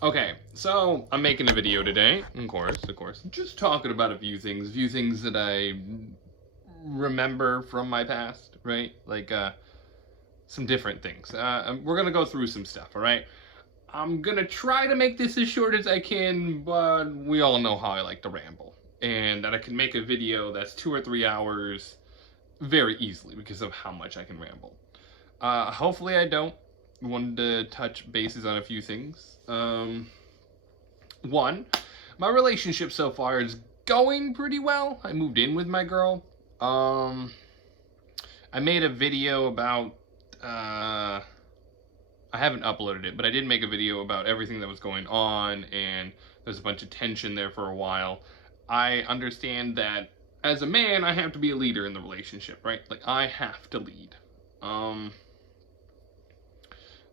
Okay, so I'm making a video today, of course, just talking about a few things that I remember from my past, right? Like, some different things. We're gonna go through some stuff, all right? I'm gonna try to make this as short as I can, but we all know how I like to ramble. And that I can make a video that's 2 or 3 hours very easily because of how much I can ramble. Hopefully I don't. Wanted to touch bases on a few things. One, my relationship so far is going pretty well. I moved in with my girl. Um, I made a video about. I haven't uploaded it, but I did make a video about everything that was going on, and there's a bunch of tension there for a while. I understand that as a man, I have to be a leader in the relationship, right? Like I have to lead. Um,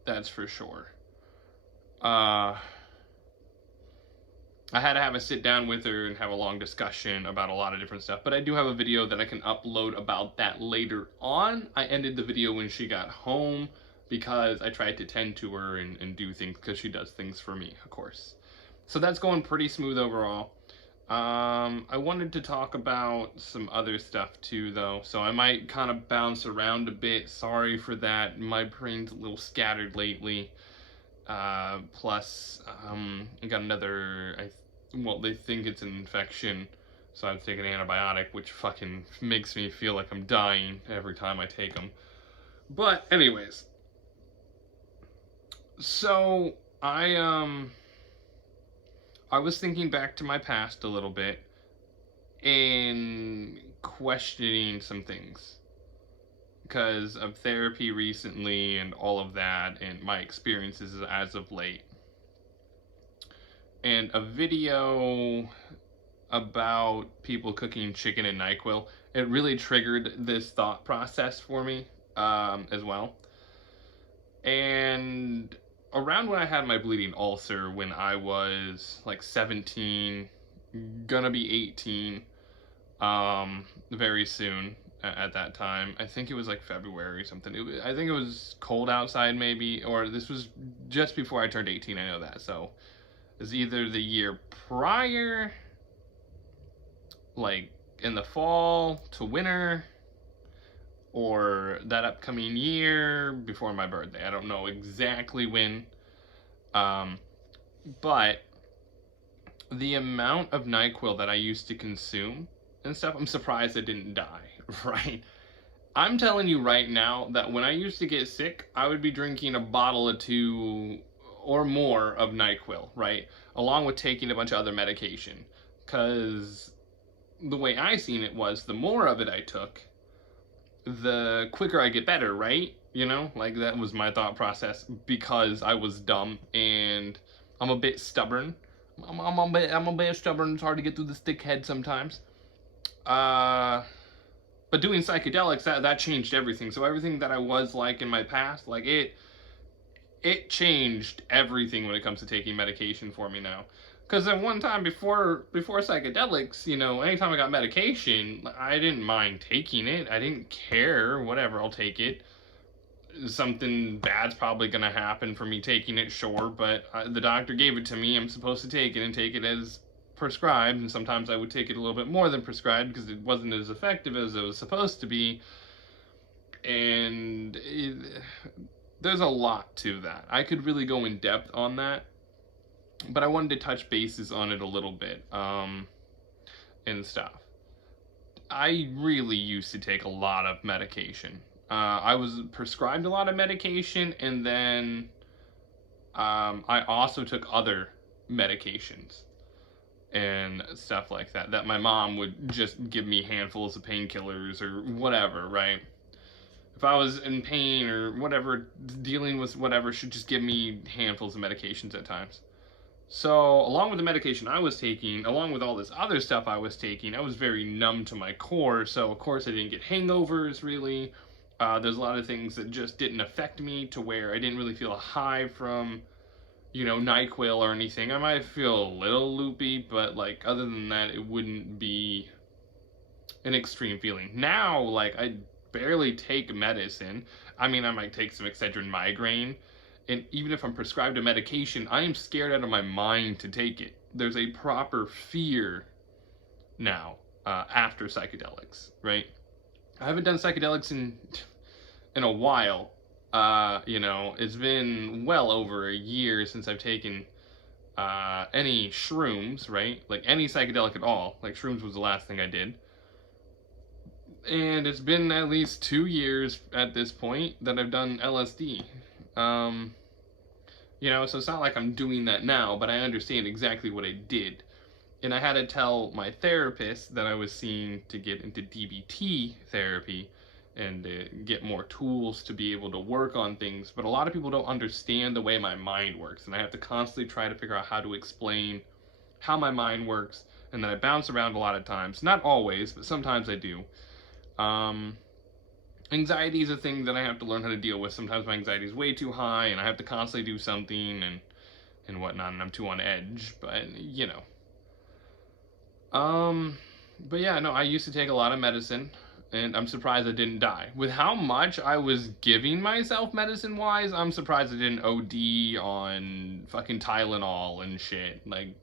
that's for sure. Uh, I had to have a sit down with her and have a long discussion about a lot of different stuff. But I do have a video that I can upload about that later on. I ended the video when she got home because I tried to tend to her and do things because she does things for me, of course. So that's going pretty smooth overall. I wanted to talk about some other stuff too, though. So I might kind of bounce around a bit. Sorry for that. My brain's a little scattered lately. Plus, I got another. Well, they think it's an infection, so I'm taking an antibiotic, which fucking makes me feel like I'm dying every time I take them. But anyways, so I was thinking back to my past a little bit and questioning some things because of therapy recently and all of that and my experiences as of late. And a video about people cooking chicken in NyQuil, it really triggered this thought process for me as well. And around when I had my bleeding ulcer, when I was like 17, gonna be 18, very soon at that time. I think it was like February or something. I think it was cold outside, maybe, or this was just before I turned 18. I know that. So it was either the year prior, like in the fall to winter, or that upcoming year before my birthday. I don't know exactly when. Um, but the amount of NyQuil that I used to consume and stuff, I'm surprised I didn't die, right? I'm telling you right now that when I used to get sick, I would be drinking a bottle or two or more of NyQuil, right? Along with taking a bunch of other medication. Because the way I seen it was the more of it I took, the quicker I get better, right? You know, like that was my thought process because I was dumb and I'm a bit stubborn. I'm a bit stubborn. It's hard to get through the thick head sometimes. Uh, but doing psychedelics, that changed everything. So everything that I was like in my past, like it changed everything when it comes to taking medication for me now. Because at one time before psychedelics, you know, anytime I got medication, I didn't mind taking it. I didn't care. Whatever, I'll take it. Something bad's probably gonna happen for me taking it, sure, but the doctor gave it to me. I'm supposed to take it and take it as prescribed, and sometimes I would take it a little bit more than prescribed because it wasn't as effective as it was supposed to be. And there's a lot to that. I could really go in depth on that, but I wanted to touch bases on it a little bit and stuff. I really used to take a lot of medication. I was prescribed a lot of medication, and then I also took other medications and stuff like that. That my mom would just give me handfuls of painkillers or whatever, right? If I was in pain or whatever, dealing with whatever, she'd just give me handfuls of medications at times. So, along with the medication I was taking, along with all this other stuff I was taking, I was very numb to my core. So, of course, I didn't get hangovers really. There's a lot of things that just didn't affect me to where I didn't really feel a high from, NyQuil or anything. I might feel a little loopy, but like other than that, it wouldn't be an extreme feeling. Now, like I barely take medicine. I mean, I might take some Excedrin migraine And even if I'm prescribed a medication, I am scared out of my mind to take it. There's a proper fear now after psychedelics, right? I haven't done psychedelics in a while. It's been well over a year since I've taken any shrooms, right? Like any psychedelic at all. Like shrooms was the last thing I did. And it's been at least 2 years at this point that I've done LSD. Um, so it's not like I'm doing that now, but I understand exactly what I did. And I had to tell my therapist that I was seeing to get into DBT therapy and get more tools to be able to work on things. But a lot of people don't understand the way my mind works, and I have to constantly try to figure out how to explain how my mind works, and then I bounce around a lot of times. Not always, but sometimes I do. Anxiety is a thing that I have to learn how to deal with. Sometimes my anxiety is way too high, and I have to constantly do something and whatnot, and I'm too on edge. But yeah, no, I used to take a lot of medicine, and I'm surprised I didn't die. With how much I was giving myself medicine-wise, I'm surprised I didn't OD on fucking Tylenol and shit, like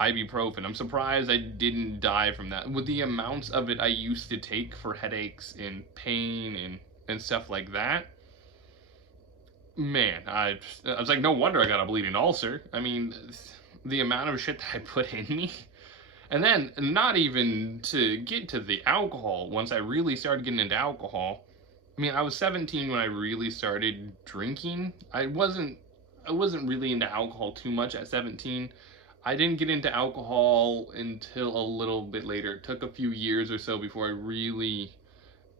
ibuprofen. I'm surprised I didn't die from that. With the amounts of it I used to take for headaches and pain and stuff like that, man, I was like, no wonder I got a bleeding ulcer. I mean, the amount of shit that I put in me. And then, not even to get to the alcohol, once I really started getting into alcohol, I mean, I was 17 when I really started drinking. I wasn't really into alcohol too much at 17. I didn't get into alcohol until a little bit later. It took a few years or so before I really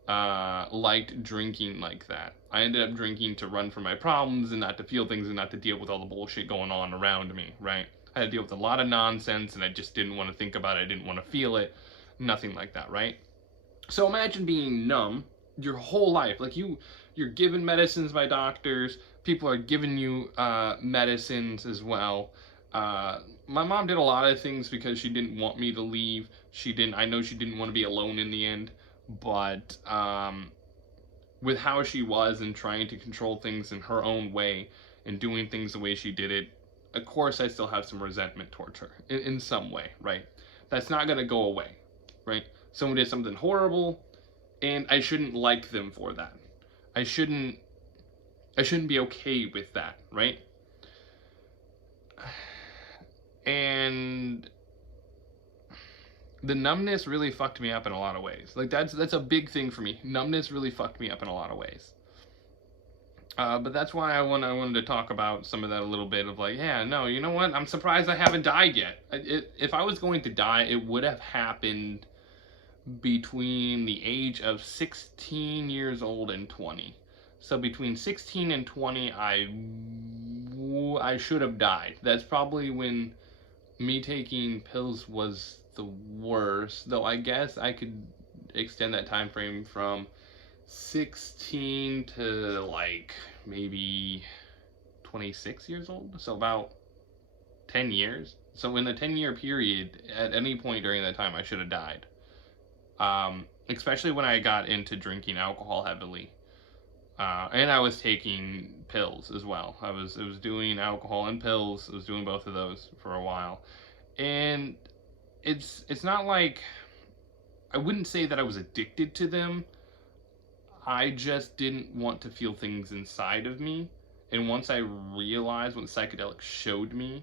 liked drinking like that. I ended up drinking to run from my problems and not to feel things and not to deal with all the bullshit going on around me, right? I had to deal with a lot of nonsense, and I just didn't want to think about it. I didn't want to feel it. Nothing like that, right? So imagine being numb your whole life. Like you're given medicines by doctors. People are giving you medicines as well. My mom did a lot of things because she didn't want me to leave. I know she didn't want to be alone in the end. But with how she was and trying to control things in her own way and doing things the way she did it, of course I still have some resentment towards her in some way, right? That's not going to go away, right? Someone did something horrible, and I shouldn't like them for that. I shouldn't be okay with that, right? And the numbness really fucked me up in a lot of ways. Like that's a big thing for me. Numbness really fucked me up in a lot of ways. But that's why I wanted to talk about some of that a little bit of like, yeah, no, you know what? I'm surprised I haven't died yet. If I was going to die, it would have happened between the age of 16 years old and 20. So between 16 and 20, I should have died. That's probably when me taking pills was the worst. Though I guess I could extend that time frame from 16 to like maybe 26 years old, so about 10 years. So in the 10-year period, at any point during that time, I should have died. Especially when I got into drinking alcohol heavily, and I was taking pills as well. I was doing alcohol and pills. I was doing both of those for a while, and it's not like I wouldn't say that I was addicted to them. I just didn't want to feel things inside of me. And once I realized what psychedelics showed me,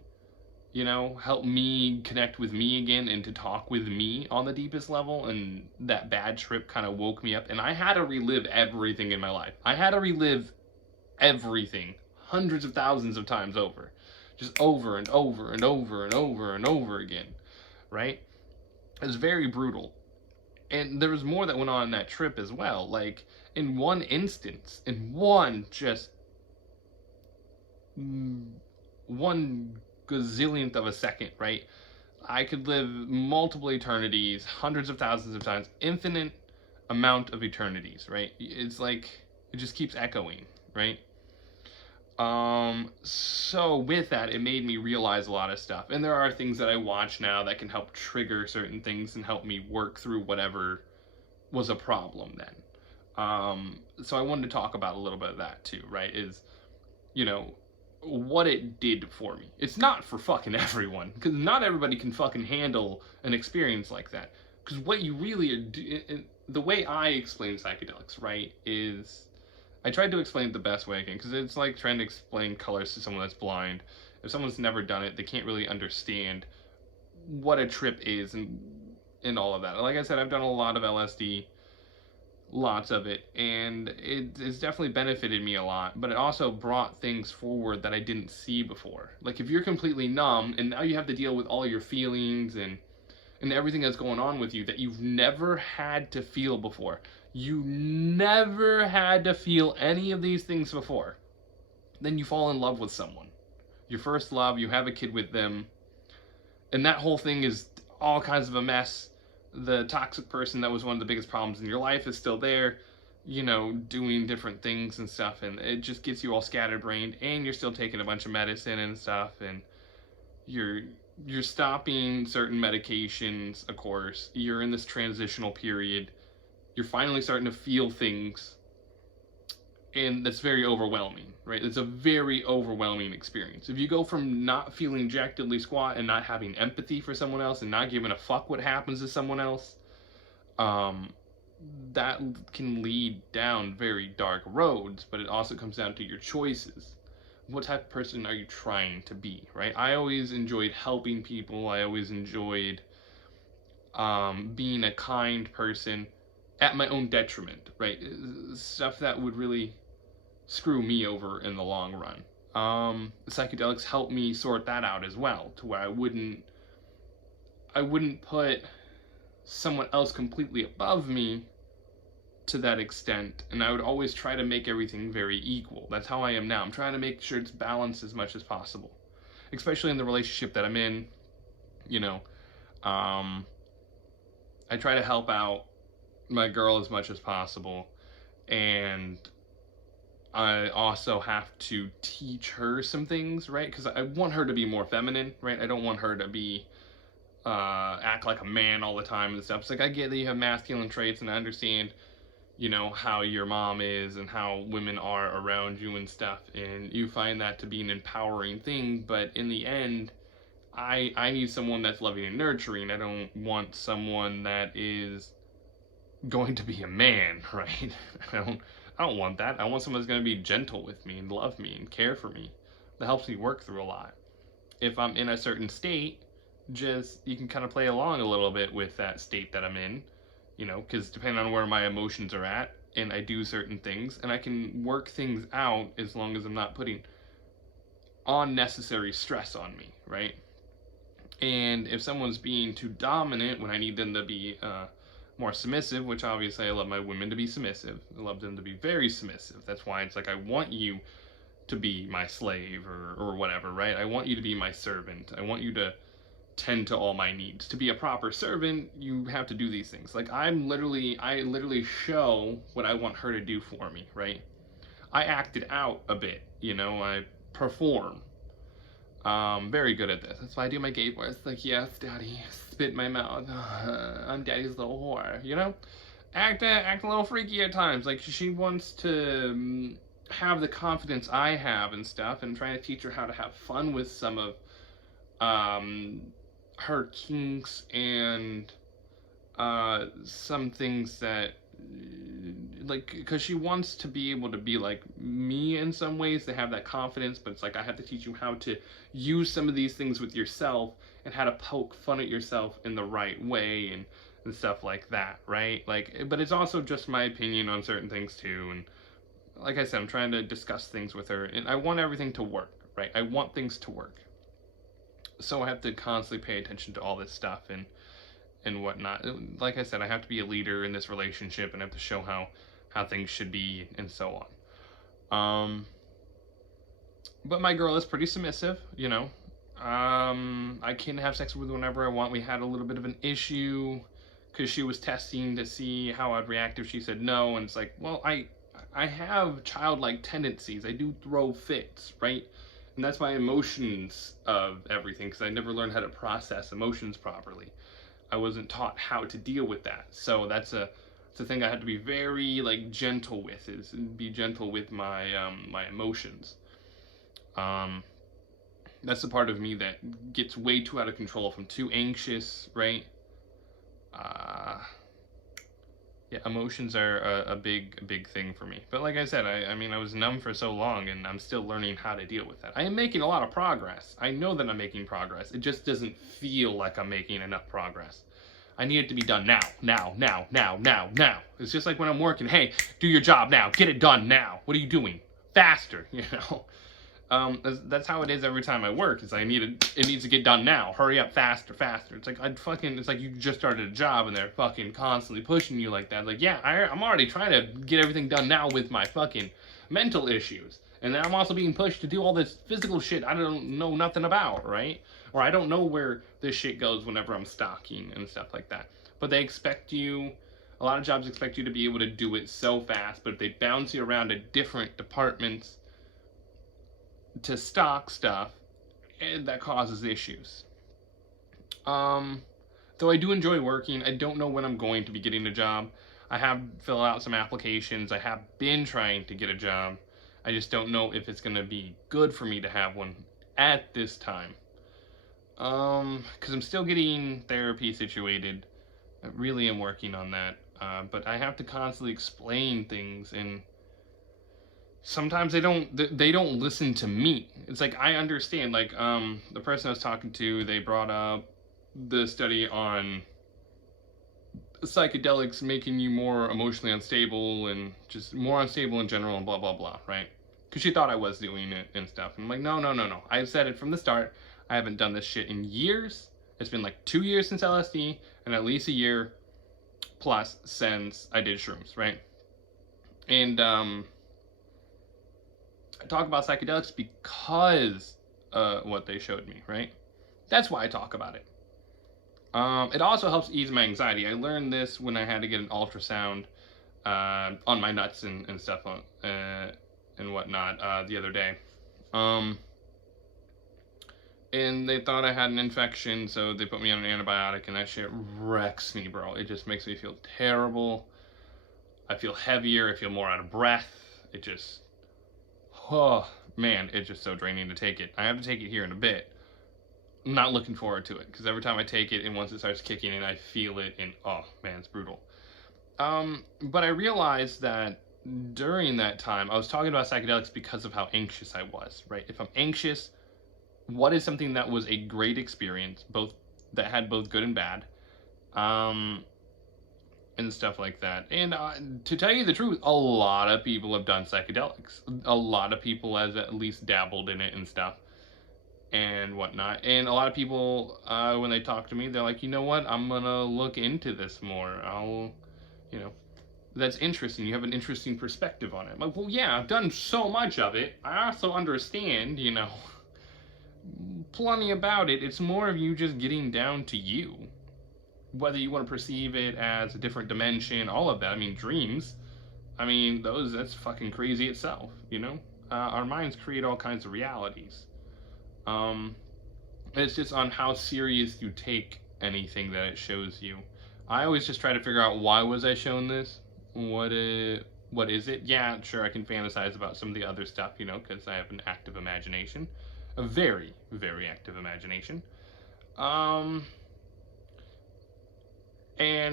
helped me connect with me again and to talk with me on the deepest level, and that bad trip kind of woke me up, and I had to relive everything in my life. I had to relive everything hundreds of thousands of times over. Just over and over and over and over and over again, right? It was very brutal. And there was more that went on in that trip as well. Like, in one instance, one gazillionth of a second, right? I could live multiple eternities, hundreds of thousands of times, infinite amount of eternities, right? It's like, it just keeps echoing, right? So with that, it made me realize a lot of stuff. And there are things that I watch now that can help trigger certain things and help me work through whatever was a problem then. So I wanted to talk about a little bit of that too, right? you know, what it did for me. It's not for fucking everyone, because not everybody can fucking handle an experience like that. Because what you really do, the way I explain psychedelics, right, is I tried to explain it the best way I can, because it's like trying to explain colors to someone that's blind. If someone's never done it, they can't really understand what a trip is and all of that. Like I said, I've done a lot of LSD, lots of it, and it's definitely benefited me a lot, but it also brought things forward that I didn't see before. Like if you're completely numb and now you have to deal with all your feelings and everything that's going on with you that you've never had to feel before. You never had to feel any of these things before. Then you fall in love with someone. Your first love, you have a kid with them, and that whole thing is all kinds of a mess. The toxic person that was one of the biggest problems in your life is still there, you know, doing different things and stuff, and it just gets you all scatterbrained, and you're still taking a bunch of medicine and stuff, and you're stopping certain medications, of course. You're in this transitional period. You're finally starting to feel things, and that's very overwhelming, right? It's a very overwhelming experience. If you go from not feeling jack diddly squat and not having empathy for someone else and not giving a fuck what happens to someone else, that can lead down very dark roads, but it also comes down to your choices. What type of person are you trying to be, right? I always enjoyed helping people. I always enjoyed being a kind person at my own detriment, right? Stuff that would really screw me over in the long run. Psychedelics helped me sort that out as well, to where I wouldn't put someone else completely above me to that extent, and I would always try to make everything very equal. That's how I am now. I'm trying to make sure it's balanced as much as possible, especially in the relationship that I'm in. You know, I try to help out my girl as much as possible, and I also have to teach her some things, right? Because I want her to be more feminine, right? I don't want her to be act like a man all the time and stuff. It's like, I get that you have masculine traits, and I understand, you know, how your mom is and how women are around you and stuff, and you find that to be an empowering thing, but in the end, I need someone that's loving and nurturing. I don't want someone that is going to be a man, right? I don't want that. I want someone that's going to be gentle with me and love me and care for me. That helps me work through a lot. If I'm in a certain state, just you can kind of play along a little bit with that state that I'm in, you know, because depending on where my emotions are at, and I do certain things, and I can work things out as long as I'm not putting unnecessary stress on me, right? And if someone's being too dominant when I need them to be more submissive, which obviously I love my women to be submissive. I love them to be very submissive. That's why it's like I want you to be my slave or whatever, right? I want you to be my servant. I want you to tend to all my needs. To be a proper servant, you have to do these things. Like I literally show what I want her to do for me, right? I act it out a bit, you know, I perform. Very good at this. That's why I do my gay voice. Like, yes, daddy, spit in my mouth. I'm daddy's little whore, you know? Act a little freaky at times. Like, she wants to have the confidence I have and stuff, and trying to teach her how to have fun with some of her kinks and some things that, like, because she wants to be able to be like me in some ways, to have that confidence, but it's like I have to teach you how to use some of these things with yourself and how to poke fun at yourself in the right way and stuff like that, right? Like, but it's also just my opinion on certain things too, and like I said, I'm trying to discuss things with her, and I want everything to work, right? I want things to work, so I have to constantly pay attention to all this stuff and whatnot. Like I said, I have to be a leader in this relationship, and I have to show how things should be and so on. But my girl is pretty submissive, you know. I can have sex with her whenever I want. We had a little bit of an issue because she was testing to see how I'd react if she said no, and it's like, well, I have childlike tendencies. I do throw fits, right? And that's my emotions of everything, because I never learned how to process emotions properly. I wasn't taught how to deal with that. So that's a thing I had to be very like gentle with, is be gentle with my my emotions. Um, that's the part of me that gets way too out of control. If I'm too anxious, right? Uh, yeah, emotions are a big thing for me. But like I said, I mean, I was numb for so long, and I'm still learning how to deal with that. I am making a lot of progress. I know that I'm making progress. It just doesn't feel like I'm making enough progress. I need it to be done now, now, now, now, now, now. It's just like when I'm working. Hey, do your job now. Get it done now. What are you doing? Faster, you know. That's how it is every time I work. Is it needs to get done now. Hurry up, faster, faster. It's like it's like you just started a job and they're fucking constantly pushing you like that. Like, yeah, I'm already trying to get everything done now with my fucking mental issues, and then I'm also being pushed to do all this physical shit I don't know nothing about, right? Or I don't know where this shit goes whenever I'm stocking and stuff like that. But they expect you. A lot of jobs expect you to be able to do it so fast, but if they bounce you around to different departments to stock stuff, that causes issues. Though I do enjoy working, I don't know when I'm going to be getting a job. I have filled out some applications. I have been trying to get a job. I just don't know if it's going to be good for me to have one at this time. Because I'm still getting therapy situated. I really am working on that. But I have to constantly explain things, and sometimes they don't listen to me. It's like I understand, like the person I was talking to, they brought up the study on psychedelics making you more emotionally unstable and just more unstable in general and blah blah blah, right? Because she thought I was doing it and stuff. And I'm like, no, no, no, no. I've said it from the start. I haven't done this shit in years. It's been like 2 years since LSD and at least a year plus since I did shrooms, right? And I talk about psychedelics because what they showed me, right? That's why I talk about it. It also helps ease my anxiety. I learned this when I had to get an ultrasound on my nuts and stuff and whatnot the other day. And they thought I had an infection, so they put me on an antibiotic, and that shit wrecks me, bro. It just makes me feel terrible. I feel heavier. I feel more out of breath. It just, oh man, it's just so draining to take it. I have to take it here in a bit. I'm not looking forward to it because every time I take it and once it starts kicking in, I feel it, and oh man, it's brutal. But I realized that during that time, I was talking about psychedelics because of how anxious I was, right? If I'm anxious, what is something that was a great experience, both that had both good and bad, and stuff like that. And to tell you the truth, a lot of people have done psychedelics. A lot of people has at least dabbled in it and stuff and whatnot. And a lot of people, when they talk to me, they're like, you know what? I'm gonna look into this more. You know, that's interesting. You have an interesting perspective on it. I'm like, well, yeah, I've done so much of it. I also understand, you know, plenty about it. It's more of you just getting down to you. Whether you want to perceive it as a different dimension, all of that. I mean, dreams. I mean, that's fucking crazy itself, you know? Our minds create all kinds of realities. It's just on how serious you take anything that it shows you. I always just try to figure out, why was I shown this? What is it? Yeah, sure, I can fantasize about some of the other stuff, you know, because I have an active imagination. A very, very active imagination. And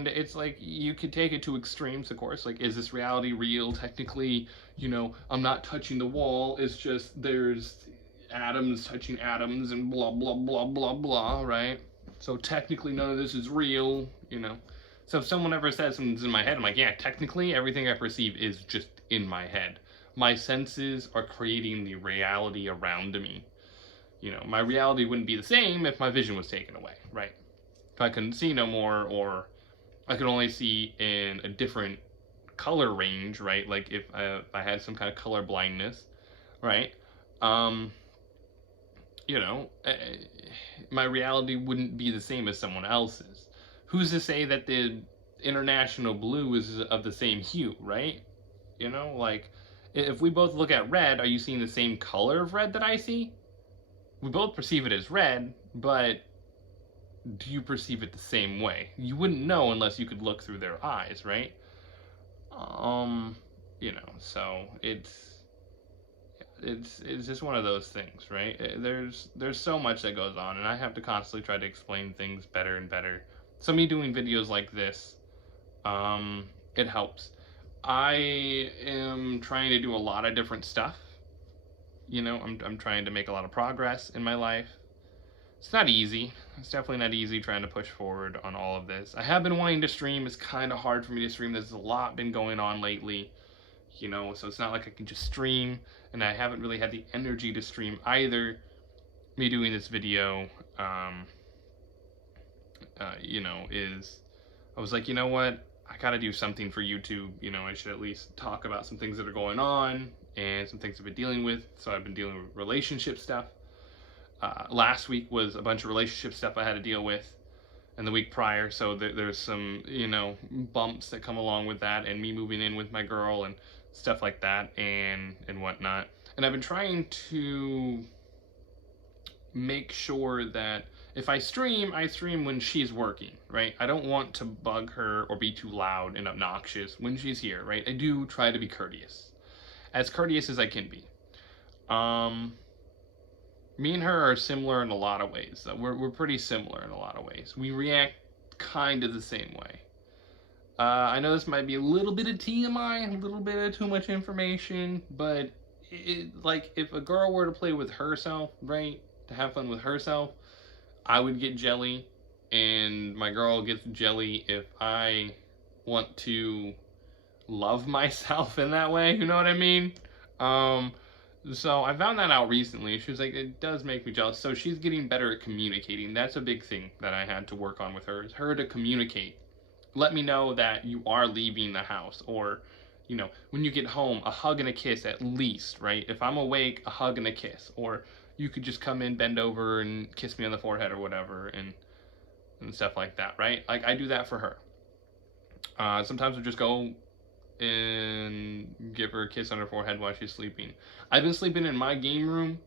it's like, you could take it to extremes, of course. Like, is this reality real? Technically, you know, I'm not touching the wall. It's just there's atoms touching atoms and blah, blah, blah, blah, blah, right? So technically, none of this is real, you know. So if someone ever says something's in my head, I'm like, yeah, technically, everything I perceive is just in my head. My senses are creating the reality around me. You know, my reality wouldn't be the same if my vision was taken away, right? If I couldn't see no more, or I could only see in a different color range, right? Like if I had some kind of color blindness, right? You know, my reality wouldn't be the same as someone else's. Who's to say that the international blue is of the same hue, right? You know, like, if we both look at red, are you seeing the same color of red that I see? We both perceive it as red, but do you perceive it the same way? You wouldn't know unless you could look through their eyes, right? You know, so it's, it's just one of those things, right? There's so much that goes on, and I have to constantly try to explain things better and better. So me doing videos like this, it helps. I am trying to do a lot of different stuff. I'm trying to make a lot of progress in my life. It's not easy. It's definitely not easy trying to push forward on all of this. I have been wanting to stream. It's kind of hard for me to stream. There's a lot been going on lately, so it's not like I can just stream, and I haven't really had the energy to stream either. Me doing this video, is I was like, you know what? I gotta do something for YouTube. I should at least talk about some things that are going on and some things I've been dealing with. So I've been dealing with relationship stuff. Last week was a bunch of relationship stuff I had to deal with, and the week prior. So there's some, bumps that come along with that, and me moving in with my girl and stuff like that, and whatnot. And I've been trying to make sure that if I stream when she's working, right? I don't want to bug her or be too loud and obnoxious when she's here, right? I do try to be courteous, as I can be. Me and her are similar in a lot of ways. We're pretty similar in a lot of ways. We react kind of the same way. I know this might be a little bit of TMI, a little bit of too much information, but like if a girl were to play with herself, right, to have fun with herself, I would get jelly, and my girl gets jelly if I want to love myself in that way. You know what I mean? So I found that out recently. She was like, it does make me jealous. So she's getting better at communicating. That's a big thing that I had to work on with her, is her to communicate. Let me know that you are leaving the house, or, when you get home, a hug and a kiss at least, right? If I'm awake, a hug and a kiss. Or you could just come in, bend over, and kiss me on the forehead or whatever, and stuff like that, right? Like, I do that for her. Sometimes I just go and give her a kiss on her forehead while she's sleeping. I've been sleeping in my game room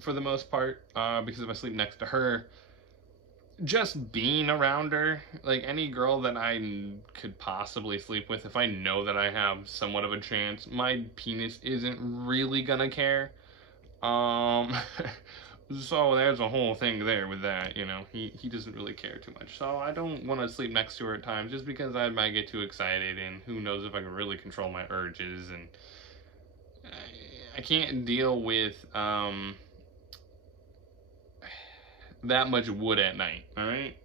for the most part, because if I sleep next to her, just being around her, like any girl that I could possibly sleep with, if I know that I have somewhat of a chance, my penis isn't really gonna care. So there's a whole thing there with that, he doesn't really care too much. So I don't want to sleep next to her at times, just because I might get too excited, and who knows if I can really control my urges, and I can't deal with that much wood at night, alright?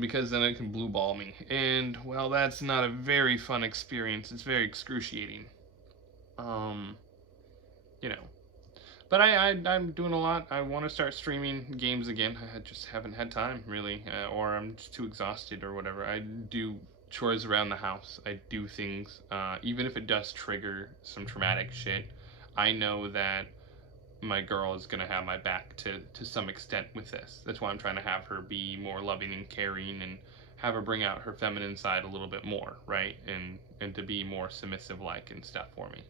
Because then it can blue ball me, and well, that's not a very fun experience. It's very excruciating. But I'm doing a lot. I want to start streaming games again. I just haven't had time, really, or I'm just too exhausted or whatever. I do chores around the house. I do things, even if it does trigger some traumatic shit. I know that my girl is going to have my back to some extent with this. That's why I'm trying to have her be more loving and caring, and have her bring out her feminine side a little bit more, right? And to be more submissive-like and stuff for me.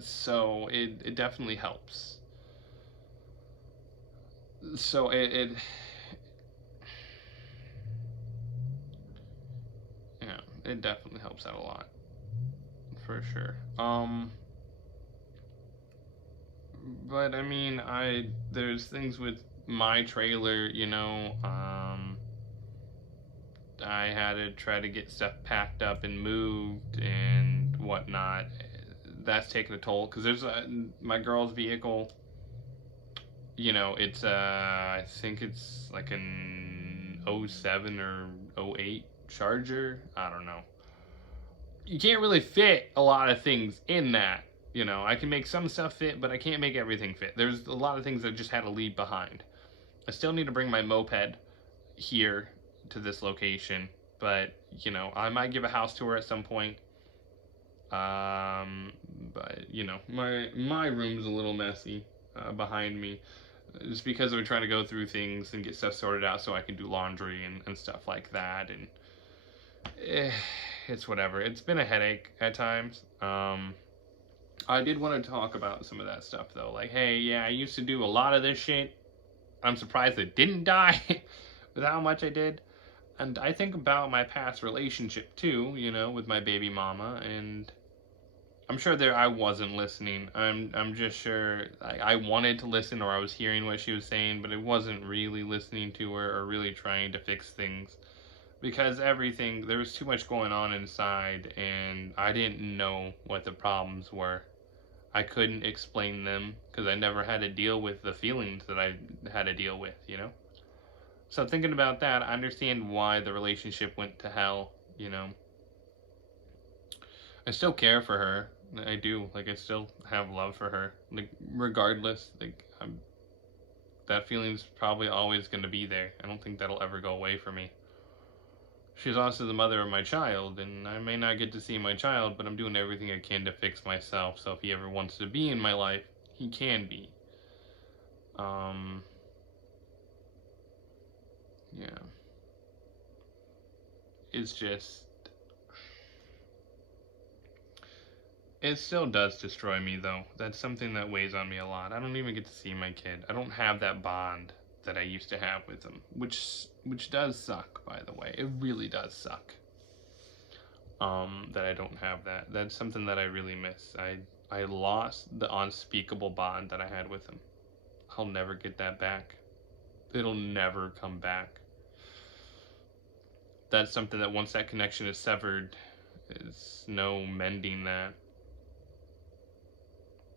So it definitely helps. So it definitely helps out a lot, for sure. But I mean, there's things with my trailer, I had to try to get stuff packed up and moved and whatnot. That's taken a toll, because there's my girl's vehicle, it's I think it's like an 07 or 08 Charger. I don't know. You can't really fit a lot of things in that. I can make some stuff fit, but I can't make everything fit. There's a lot of things that just had to leave behind. I still need to bring my moped here to this location, but I might give a house tour at some point. But my room's a little messy behind me, just because I'm trying to go through things and get stuff sorted out so I can do laundry and stuff like that, and it's whatever. It's been a headache at times. I did want to talk about some of that stuff though, like, hey, yeah, I used to do a lot of this shit. I'm surprised it didn't die with how much I did. And I think about my past relationship too, you know, with my baby mama, and I'm sure there I wasn't listening. I'm just sure I wanted to listen, or I was hearing what she was saying, but I wasn't really listening to her or really trying to fix things because everything there was too much going on inside, and I didn't know what the problems were. I couldn't explain them because I never had to deal with the feelings that I had to deal with, you know? So thinking about that, I understand why the relationship went to hell, you know? I still care for her. I do. Like, I still have love for her. Like, regardless, like, that feeling's probably always going to be there. I don't think that'll ever go away for me. She's also the mother of my child, and I may not get to see my child, but I'm doing everything I can to fix myself. So if he ever wants to be in my life, he can be. Um, yeah. It's just, it still does destroy me though. That's something that weighs on me a lot. I don't even get to see my kid. I don't have that bond that I used to have with him, which does suck, by the way. It really does suck. That I don't have that. That's something that I really miss. I lost the unspeakable bond that I had with him. I'll never get that back. It'll never come back. That's something that once that connection is severed, is no mending that.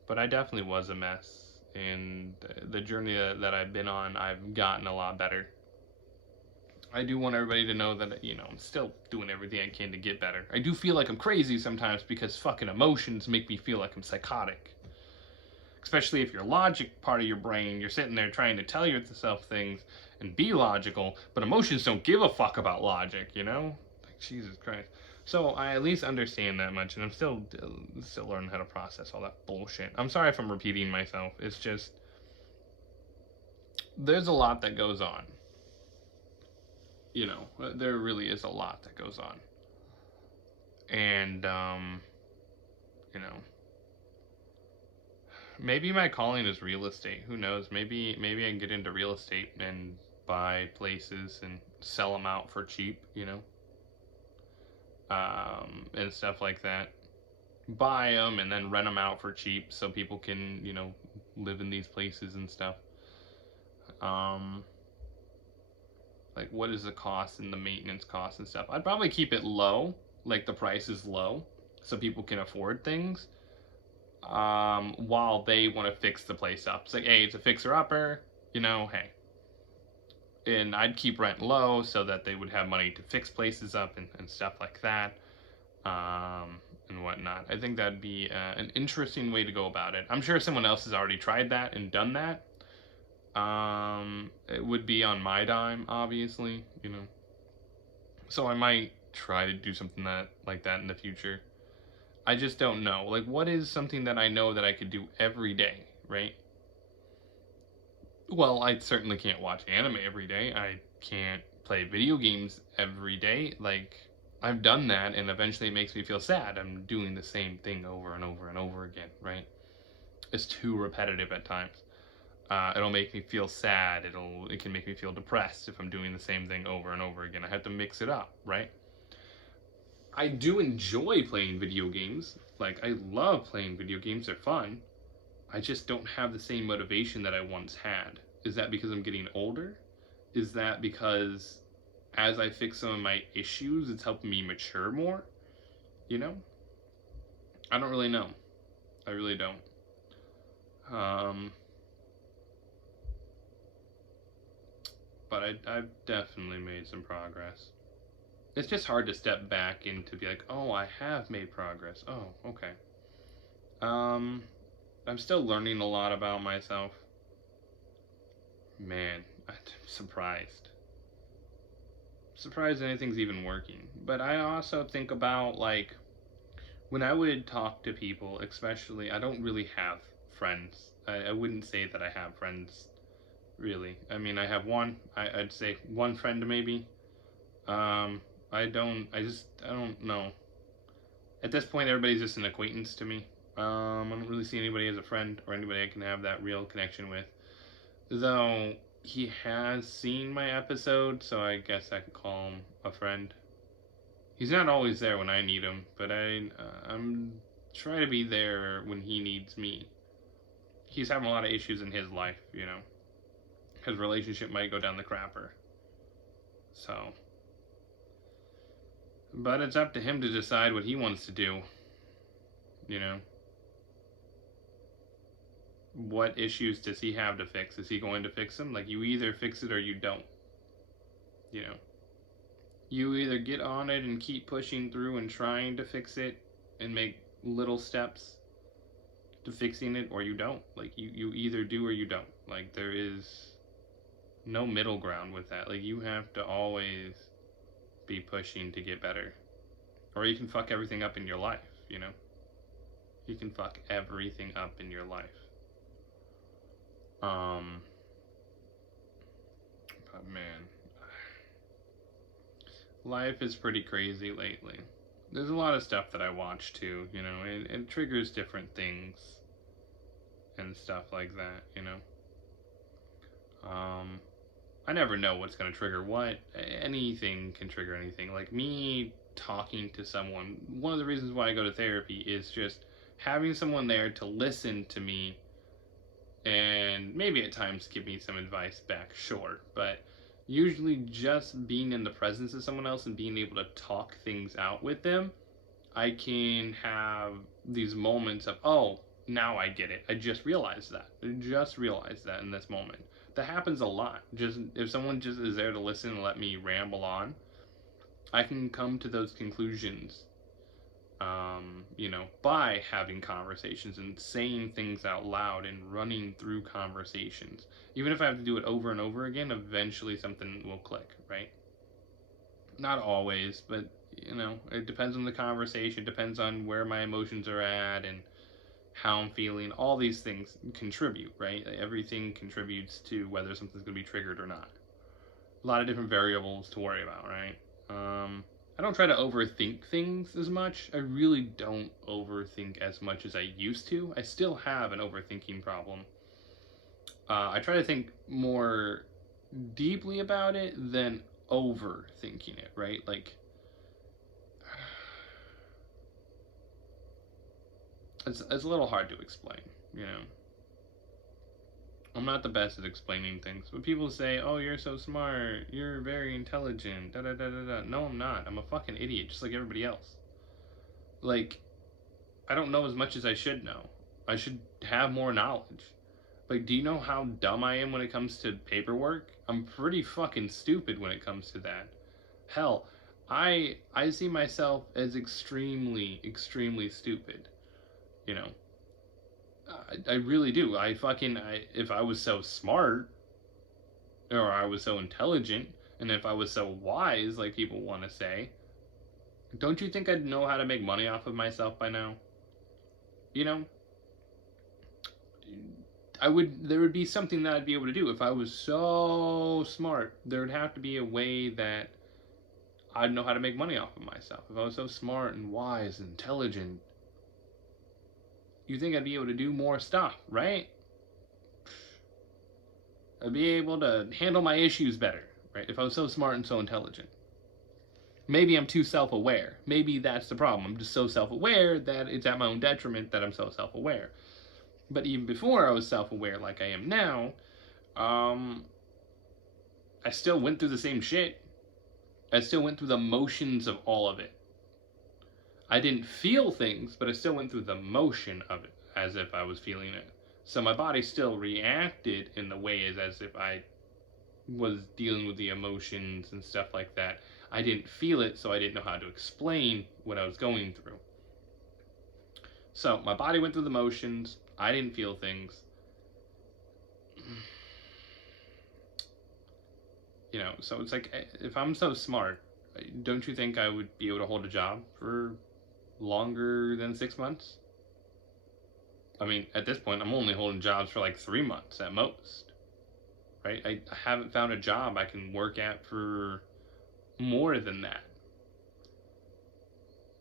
But I definitely was a mess. And the journey that I've been on, I've gotten a lot better. I do want everybody to know that, you know, I'm still doing everything I can to get better. I do feel like I'm crazy sometimes because fucking emotions make me feel like I'm psychotic. Especially if your logic part of your brain, you're sitting there trying to tell yourself things and be logical, but emotions don't give a fuck about logic, you know? Like, Jesus Christ. So I at least understand that much, and I'm still learning how to process all that bullshit. I'm sorry if I'm repeating myself. It's just there's a lot that goes on. You know, there really is a lot that goes on, and you know, maybe my calling is real estate. Who knows? Maybe I can get into real estate and buy places and sell them out for cheap. You know, and stuff like that. Buy them and then rent them out for cheap so people can, you know, live in these places and stuff. Um, like what is the cost and the maintenance cost and stuff? I'd probably keep it low, like the price is low, so people can afford things. While they want to fix the place up, it's like, hey, it's a fixer upper, you know, hey. And I'd keep rent low so that they would have money to fix places up and stuff like that. And whatnot. I think that'd be an interesting way to go about it. I'm sure someone else has already tried that and done that. It would be on my dime, obviously, you know. So I might try to do something like that in the future. I just don't know. Like, what is something that I know that I could do every day, right? Well, I certainly can't watch anime every day. I can't play video games every day. Like, I've done that, and eventually it makes me feel sad. I'm doing the same thing over and over and over again, right? It's too repetitive at times. It'll make me feel sad. It can make me feel depressed if I'm doing the same thing over and over again. I have to mix it up, right? I do enjoy playing video games. Like, I love playing video games. They're fun. I just don't have the same motivation that I once had. Is that because I'm getting older? Is that because as I fix some of my issues, it's helping me mature more? You know? I don't really know. I really don't. But I've definitely made some progress. It's just hard to step back and to be like, oh, I have made progress. Oh, okay. Um, I'm still learning a lot about myself. Man, I'm surprised. Surprised anything's even working. But I also think about, like, when I would talk to people, especially, I don't really have friends. I wouldn't say that I have friends, really. I mean, I have one. I'd say one friend, maybe. Um, I don't know. At this point, everybody's just an acquaintance to me. I don't really see anybody as a friend or anybody I can have that real connection with. Though, he has seen my episode, so I guess I could call him a friend. He's not always there when I need him, but I'm trying to be there when he needs me. He's having a lot of issues in his life, you know. His relationship might go down the crapper. So, but it's up to him to decide what he wants to do, you know. What issues does he have to fix? Is he going to fix them? Like, you either fix it or you don't, you know. You either get on it and keep pushing through and trying to fix it and make little steps to fixing it, or you don't. Like, you either do or you don't. Like, there is no middle ground with that. Like, you have to always be pushing to get better, or you can fuck everything up in your life, you know. You can fuck everything up in your life. But man, life is pretty crazy lately. There's a lot of stuff that I watch too, you know. It triggers different things and stuff like that, you know. I never know what's going to trigger what. Anything can trigger anything. Like me talking to someone, one of the reasons why I go to therapy is just having someone there to listen to me and maybe at times give me some advice back, sure. But usually just being in the presence of someone else and being able to talk things out with them, I can have these moments of, oh, now I get it. I just realized that. In this moment. That happens a lot. Just if someone just is there to listen and let me ramble on, I can come to those conclusions, you know, by having conversations and saying things out loud and running through conversations. Even if I have to do it over and over again, eventually something will click, right? Not always, but you know, it depends on the conversation, depends on where my emotions are at and how I'm feeling. All these things contribute, right? Everything contributes to whether something's going to be triggered or not. A lot of different variables to worry about, right? I don't try to overthink things as much. I really don't overthink as much as I used to. I still have an overthinking problem. I try to think more deeply about it than overthinking it, right? Like, it's a little hard to explain, you know. I'm not the best at explaining things, but people say, "Oh, you're so smart. You're very intelligent." Da da da da da. No, I'm not. I'm a fucking idiot, just like everybody else. Like, I don't know as much as I should know. I should have more knowledge. Like, do you know how dumb I am when it comes to paperwork? I'm pretty fucking stupid when it comes to that. Hell, I see myself as extremely stupid. You know, I really do. If I was so smart, or I was so intelligent, and if I was so wise, like people want to say, don't you think I'd know how to make money off of myself by now? You know, there would be something that I'd be able to do if I was so smart. There would have to be a way that I'd know how to make money off of myself. If I was so smart and wise and intelligent, you think I'd be able to do more stuff, right? I'd be able to handle my issues better, right? If I was so smart and so intelligent. Maybe I'm too self-aware. Maybe that's the problem. I'm just so self-aware that it's at my own detriment that I'm so self-aware. But even before I was self-aware like I am now, I still went through the same shit. I still went through the motions of all of it. I didn't feel things, but I still went through the motion of it as if I was feeling it. So my body still reacted in the way as if I was dealing with the emotions and stuff like that. I didn't feel it, so I didn't know how to explain what I was going through. So my body went through the motions. I didn't feel things. You know, so it's like, if I'm so smart, don't you think I would be able to hold a job for longer than 6 months? I mean, at this point, I'm only holding jobs for like 3 months at most. Right? I haven't found a job I can work at for more than that.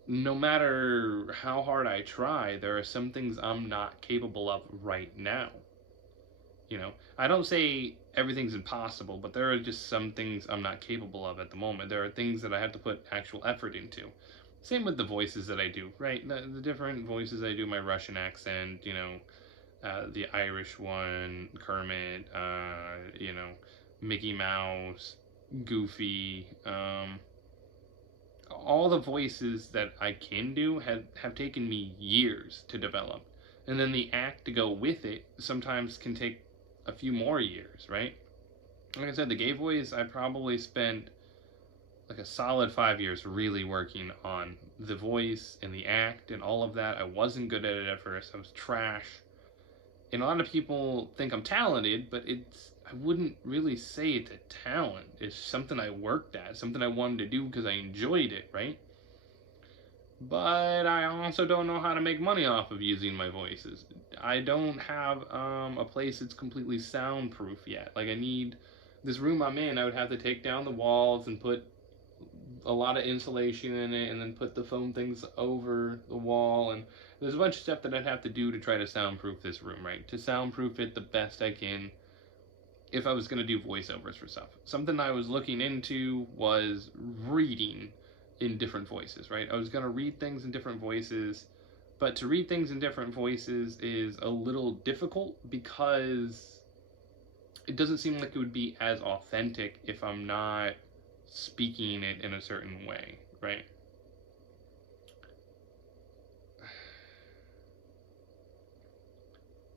No matter how hard I try, there are some things I'm not capable of right now. You know, I don't say everything's impossible, but there are just some things I'm not capable of at the moment. There are things that I have to put actual effort into. Same with the voices that I do, right? The different voices I do, my Russian accent, the Irish one, Kermit, Mickey Mouse, Goofy, all the voices that I can do have taken me years to develop. And then the act to go with it sometimes can take a few more years, right? Like I said, the gay voice, I probably spent like a solid 5 years really working on the voice and the act and all of that. I wasn't good at it at first. I was trash. And a lot of people think I'm talented, but I wouldn't really say it's a talent. It's something I worked at, something I wanted to do because I enjoyed it, right? But I also don't know how to make money off of using my voices. I don't have a place that's completely soundproof yet. Like, I need this room I'm in, I would have to take down the walls and put a lot of insulation in it and then put the foam things over the wall, and there's a bunch of stuff that I'd have to do to try to soundproof this room, right? To soundproof it the best I can if I was going to do voiceovers for stuff. Something I was looking into was reading in different voices, right? I was going to read things in different voices, but to read things in different voices is a little difficult because it doesn't seem like it would be as authentic if I'm not speaking it in a certain way, right?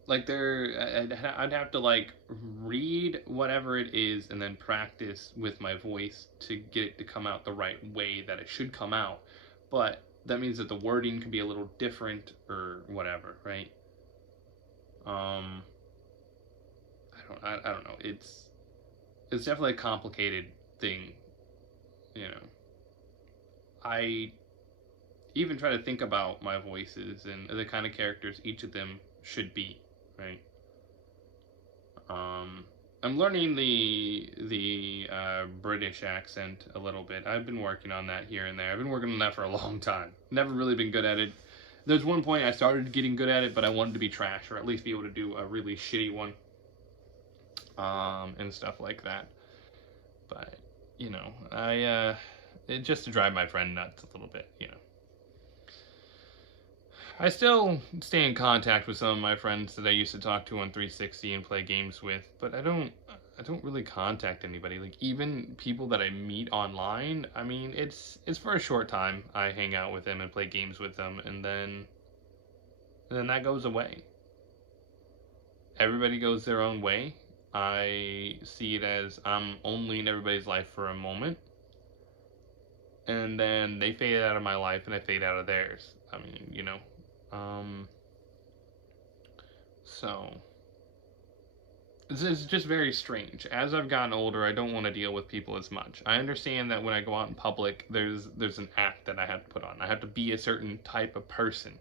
Like I'd have to like read whatever it is and then practice with my voice to get it to come out the right way that it should come out. But that means that the wording could be a little different or whatever, right? I don't know. It's definitely a complicated thing, you know. I even try to think about my voices and the kind of characters each of them should be, right? I'm learning the British accent a little bit. I've been working on that here and there. I've been working on that for a long time. Never really been good at it. There's one point I started getting good at it, but I wanted to be trash, or at least be able to do a really shitty one, and stuff like that. But just to drive my friend nuts a little bit, I still stay in contact with some of my friends that I used to talk to on 360 and play games with, but I don't really contact anybody. Like, even people that I meet online, I mean, it's for a short time. I hang out with them and play games with them, and then that goes away. Everybody goes their own way. I see it as I'm only in everybody's life for a moment, and then they fade out of my life and I fade out of theirs. I mean, so this is just very strange. As I've gotten older, I don't want to deal with people as much. I understand that when I go out in public, there's an act that I have to put on. I have to be a certain type of person,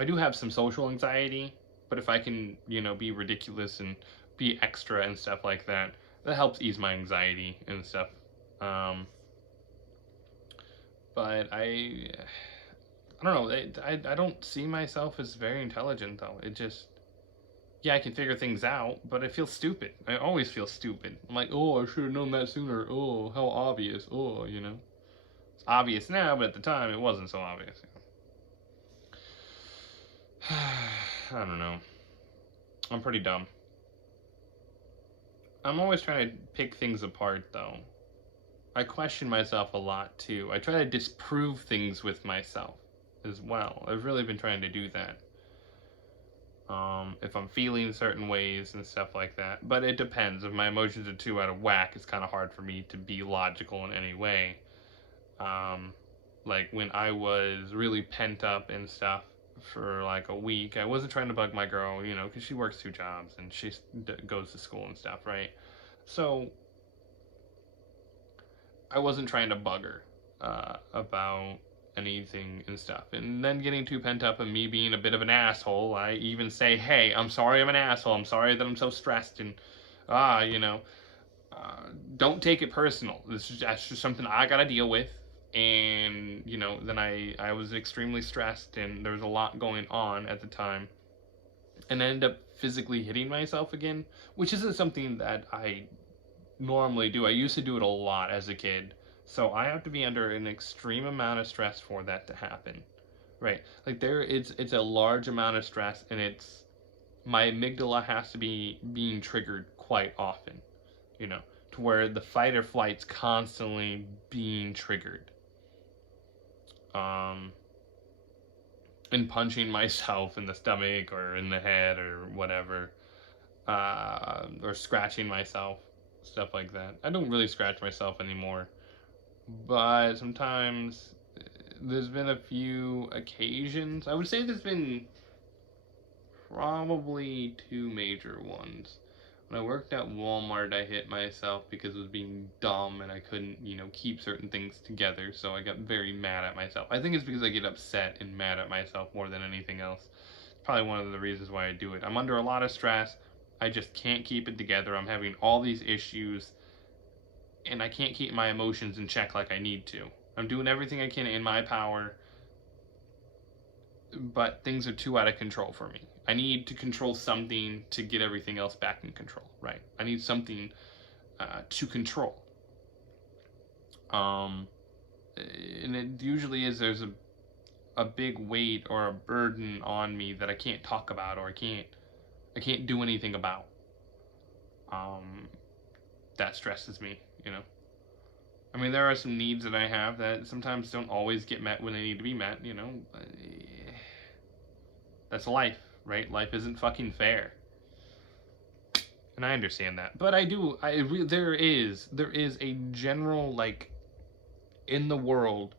I do have some social anxiety, but if I can, be ridiculous and be extra and stuff like that, that helps ease my anxiety and stuff. But I don't know. I don't see myself as very intelligent, though. Yeah, I can figure things out, but I feel stupid. I always feel stupid. I'm like, oh, I should have known that sooner. Oh, how obvious. Oh, It's obvious now, but at the time, it wasn't so obvious. I don't know. I'm pretty dumb. I'm always trying to pick things apart, though. I question myself a lot, too. I try to disprove things with myself as well. I've really been trying to do that. If I'm feeling certain ways and stuff like that. But it depends. If my emotions are too out of whack, it's kind of hard for me to be logical in any way. Like when I was really pent up and stuff for like a week, I wasn't trying to bug my girl, because she works 2 jobs and she goes to school and stuff, right? So I wasn't trying to bug her about anything and stuff. And then getting too pent up and me being a bit of an asshole, I even say, hey, I'm sorry I'm an asshole. I'm sorry that I'm so stressed and, don't take it personal. That's just something I gotta deal with. And then I was extremely stressed, and there was a lot going on at the time, and I ended up physically hitting myself again, which isn't something that I normally do. I used to do it a lot as a kid, so I have to be under an extreme amount of stress for that to happen, right? Like it's a large amount of stress, and it's my amygdala has to be being triggered quite often, you know, to where the fight or flight's constantly being triggered. Um, and punching myself in the stomach or in the head or whatever, or scratching myself, stuff like that. I don't really scratch myself anymore, but sometimes there's been a few occasions. I would say there's been probably two major ones. When I worked at Walmart, I hit myself because I was being dumb and I couldn't, keep certain things together. So I got very mad at myself. I think it's because I get upset and mad at myself more than anything else. It's probably one of the reasons why I do it. I'm under a lot of stress. I just can't keep it together. I'm having all these issues and I can't keep my emotions in check like I need to. I'm doing everything I can in my power, but things are too out of control for me. I need to control something to get everything else back in control, right? I need something to control. And it usually is there's a big weight or a burden on me that I can't talk about, or I can't do anything about. Um, that stresses me, I mean, there are some needs that I have that sometimes don't always get met when they need to be met, That's life, right? Life isn't fucking fair. And I understand that. But there is a general, like, in the world,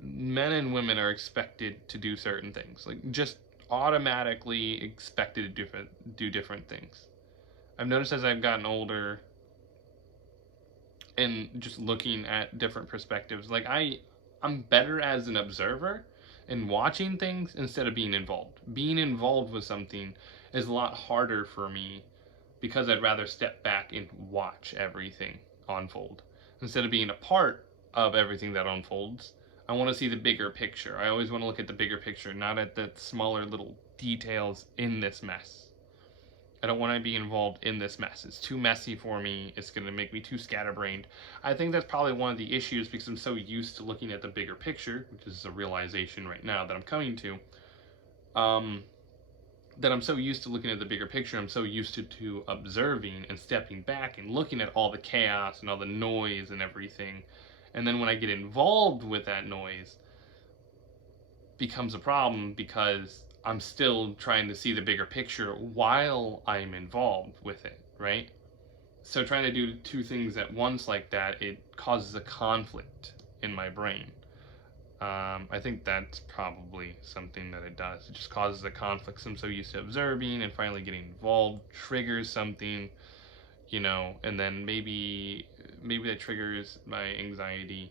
men and women are expected to do certain things. Like, just automatically expected to do different things. I've noticed as I've gotten older and just looking at different perspectives, like, I'm better as an observer and watching things instead of being involved. Being involved with something is a lot harder for me because I'd rather step back and watch everything unfold. Instead of being a part of everything that unfolds, I want to see the bigger picture. I always want to look at the bigger picture, not at the smaller little details in this mess. I don't want to be involved in this mess. It's too messy for me. It's going to make me too scatterbrained. I think that's probably one of the issues because I'm so used to looking at the bigger picture, which is a realization right now that I'm coming to. That I'm so used to looking at the bigger picture. I'm so used to observing and stepping back and looking at all the chaos and all the noise and everything. And then when I get involved with that noise, becomes a problem because I'm still trying to see the bigger picture while I'm involved with it, right? So trying to do two things at once like that, it causes a conflict in my brain. I think that's probably something that it does. It just causes a conflict. I'm so used to observing, and finally getting involved triggers something, and then maybe that triggers my anxiety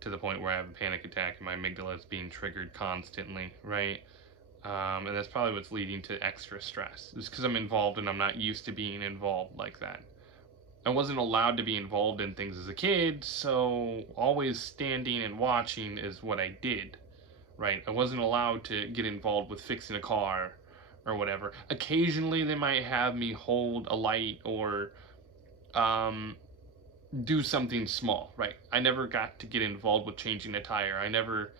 to the point where I have a panic attack and my amygdala is being triggered constantly, right? And that's probably what's leading to extra stress. It's because I'm involved and I'm not used to being involved like that. I wasn't allowed to be involved in things as a kid, so always standing and watching is what I did, right? I wasn't allowed to get involved with fixing a car or whatever. Occasionally, they might have me hold a light or do something small, right? I never got to get involved with changing a tire. I never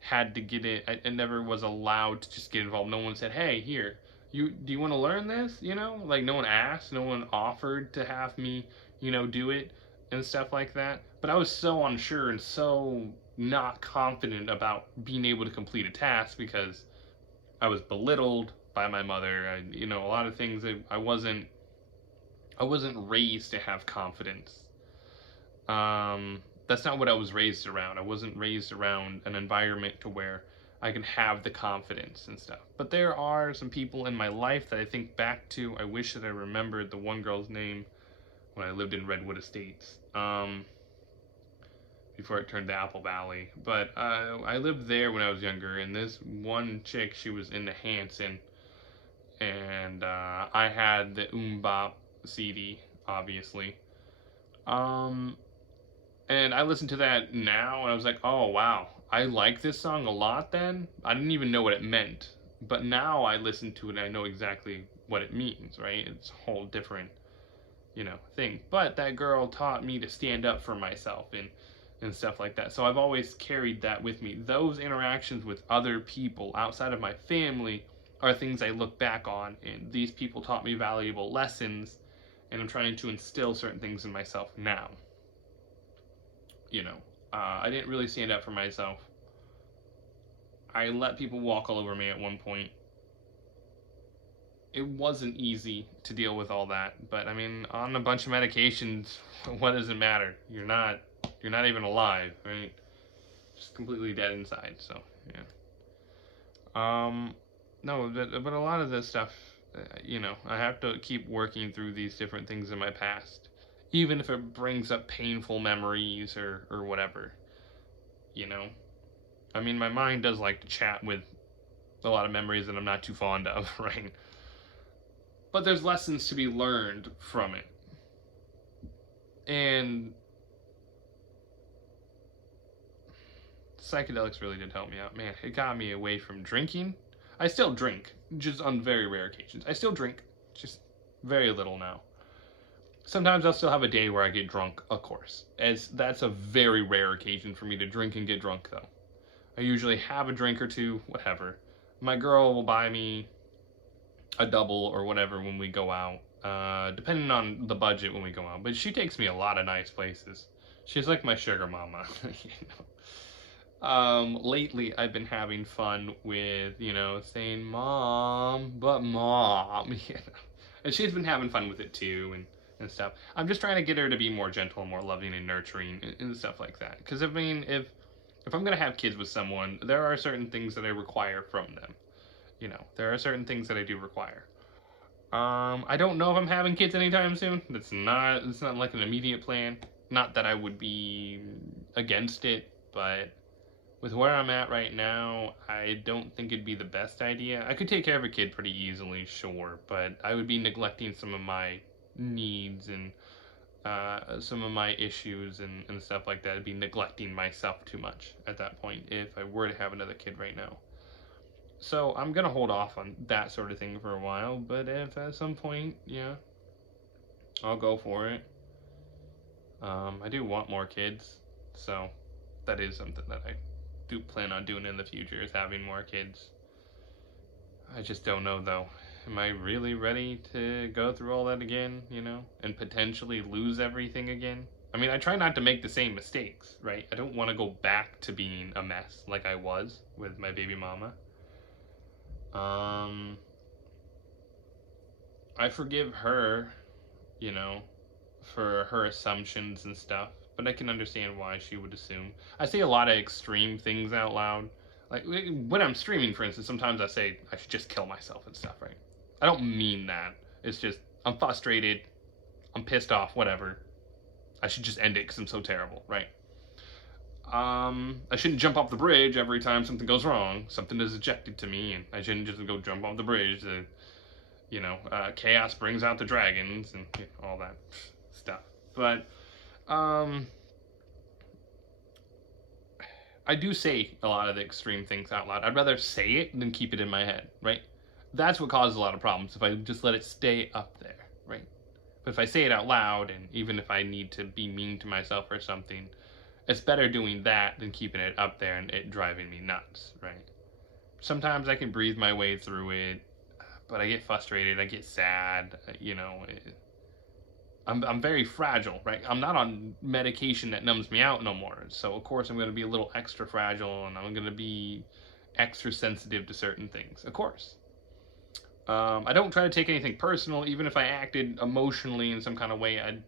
had to get it. I never was allowed to just get involved. No one said, "Hey, here, do you want to learn this?" Like no one asked, no one offered to have me, do it and stuff like that. But I was so unsure and so not confident about being able to complete a task because I was belittled by my mother. A lot of things that I wasn't raised to have confidence. That's not what I was raised around. I wasn't raised around an environment to where I can have the confidence and stuff. But there are some people in my life that I think back to. I wish that I remembered the one girl's name when I lived in Redwood Estates, before it turned to Apple Valley. But I lived there when I was younger, and this one chick, she was into Hanson, and I had the MMMBop CD, obviously. And I listen to that now, and I was like, oh wow, I like this song a lot. Then I didn't even know what it meant, but now I listen to it and I know exactly what it means. Right? It's a whole different, thing. But that girl taught me to stand up for myself and stuff like that. So I've always carried that with me. Those interactions with other people outside of my family are things I look back on, and these people taught me valuable lessons, and I'm trying to instill certain things in myself now. You know, I didn't really stand up for myself. I let people walk all over me at one point. It wasn't easy to deal with all that, but I mean, on a bunch of medications, what does it matter? You're not even alive, right? Just completely dead inside. So yeah. No, but a lot of this stuff, I have to keep working through these different things in my past, even if it brings up painful memories or whatever. You know, I mean, my mind does like to chat with a lot of memories that I'm not too fond of, right? But there's lessons to be learned from it. And psychedelics really did help me out. Man, it got me away from drinking. I still drink, just on very rare occasions. I still drink, just very little now. Sometimes I'll still have a day where I get drunk, of course. As that's a very rare occasion for me to drink and get drunk, though. I usually have a drink or two, whatever. My girl will buy me a double or whatever when we go out, depending on the budget when we go out. But she takes me a lot of nice places. She's like my sugar mama, you know. Lately I've been having fun with, saying mom, but mom, and she's been having fun with it too, and stuff. I'm just trying to get her to be more gentle and more loving and nurturing and stuff like that. Because I mean, if I'm gonna have kids with someone, there are certain things that I require from them. There are certain things that I do require. I don't know if I'm having kids anytime soon. It's not like an immediate plan. Not that I would be against it, but with where I'm at right now, I don't think it'd be the best idea. I could take care of a kid pretty easily, sure, but I would be neglecting some of my needs and some of my issues and stuff like that. I'd be neglecting myself too much at that point if I were to have another kid right now. So I'm gonna hold off on that sort of thing for a while, but if at some point, yeah, I'll go for it. I do want more kids, so that is something that I do plan on doing in the future, is having more kids. I just don't know though. Am I really ready to go through all that again, and potentially lose everything again? I mean, I try not to make the same mistakes, right? I don't want to go back to being a mess like I was with my baby mama. I forgive her, you know, for her assumptions and stuff, but I can understand why she would assume. I say a lot of extreme things out loud. Like when I'm streaming, for instance, sometimes I say I should just kill myself and stuff, right? I don't mean that. It's just I'm frustrated, I'm pissed off, whatever. I should just end it because I'm so terrible, right? I shouldn't jump off the bridge every time something goes wrong. Something is ejected to me, and I shouldn't just go jump off the bridge. Chaos brings out the dragons and all that stuff. But I do say a lot of the extreme things out loud. I'd rather say it than keep it in my head, right? That's what causes a lot of problems if I just let it stay up there, right? But if I say it out loud, and even if I need to be mean to myself or something, it's better doing that than keeping it up there and it driving me nuts, right? Sometimes I can breathe my way through it, but I get frustrated, I get sad, I'm very fragile, right? I'm not on medication that numbs me out no more. So of course I'm going to be a little extra fragile, and I'm going to be extra sensitive to certain things. Of course. I don't try to take anything personal. Even if I acted emotionally in some kind of way, I'd,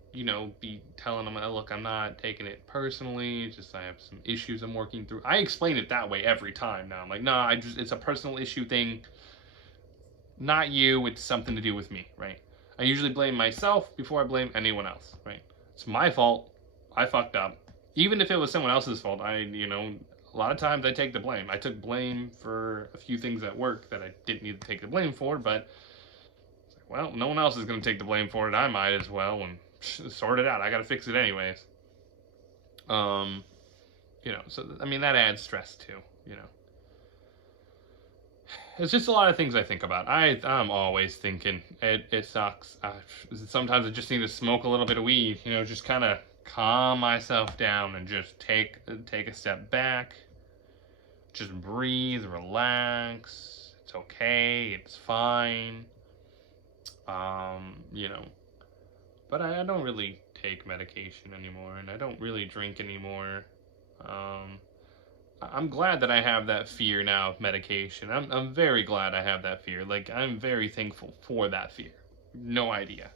be telling them, look, I'm not taking it personally. It's just I have some issues I'm working through. I explain it that way every time now. I'm like, no, it's a personal issue thing. Not you. It's something to do with me, right? I usually blame myself before I blame anyone else, right? It's my fault. I fucked up. Even if it was someone else's fault, a lot of times I take the blame. I took blame for a few things at work that I didn't need to take the blame for, but well, no one else is going to take the blame for it. I might as well and sort it out. I got to fix it anyways. Um, so I mean that adds stress too. You know, it's just a lot of things I think about. I'm always thinking. It sucks. Sometimes I just need to smoke a little bit of weed. Just kind of calm myself down and just take a step back. Just breathe, relax. It's okay. It's fine. You know, but I don't really take medication anymore, and I don't really drink anymore. Um, I'm glad that I have that fear now of medication. I'm very glad I have that fear. Like, I'm very thankful for that fear. No idea.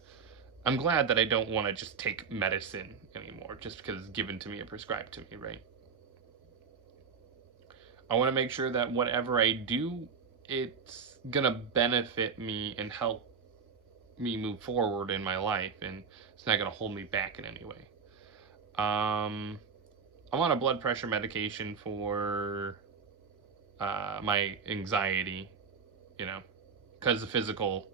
I'm glad that I don't want to just take medicine anymore just because it's given to me or prescribed to me, right? I want to make sure that whatever I do, it's gonna benefit me and help me move forward in my life, and it's not gonna hold me back in any way. Um, I'm on a blood pressure medication for my anxiety, you know, because the physical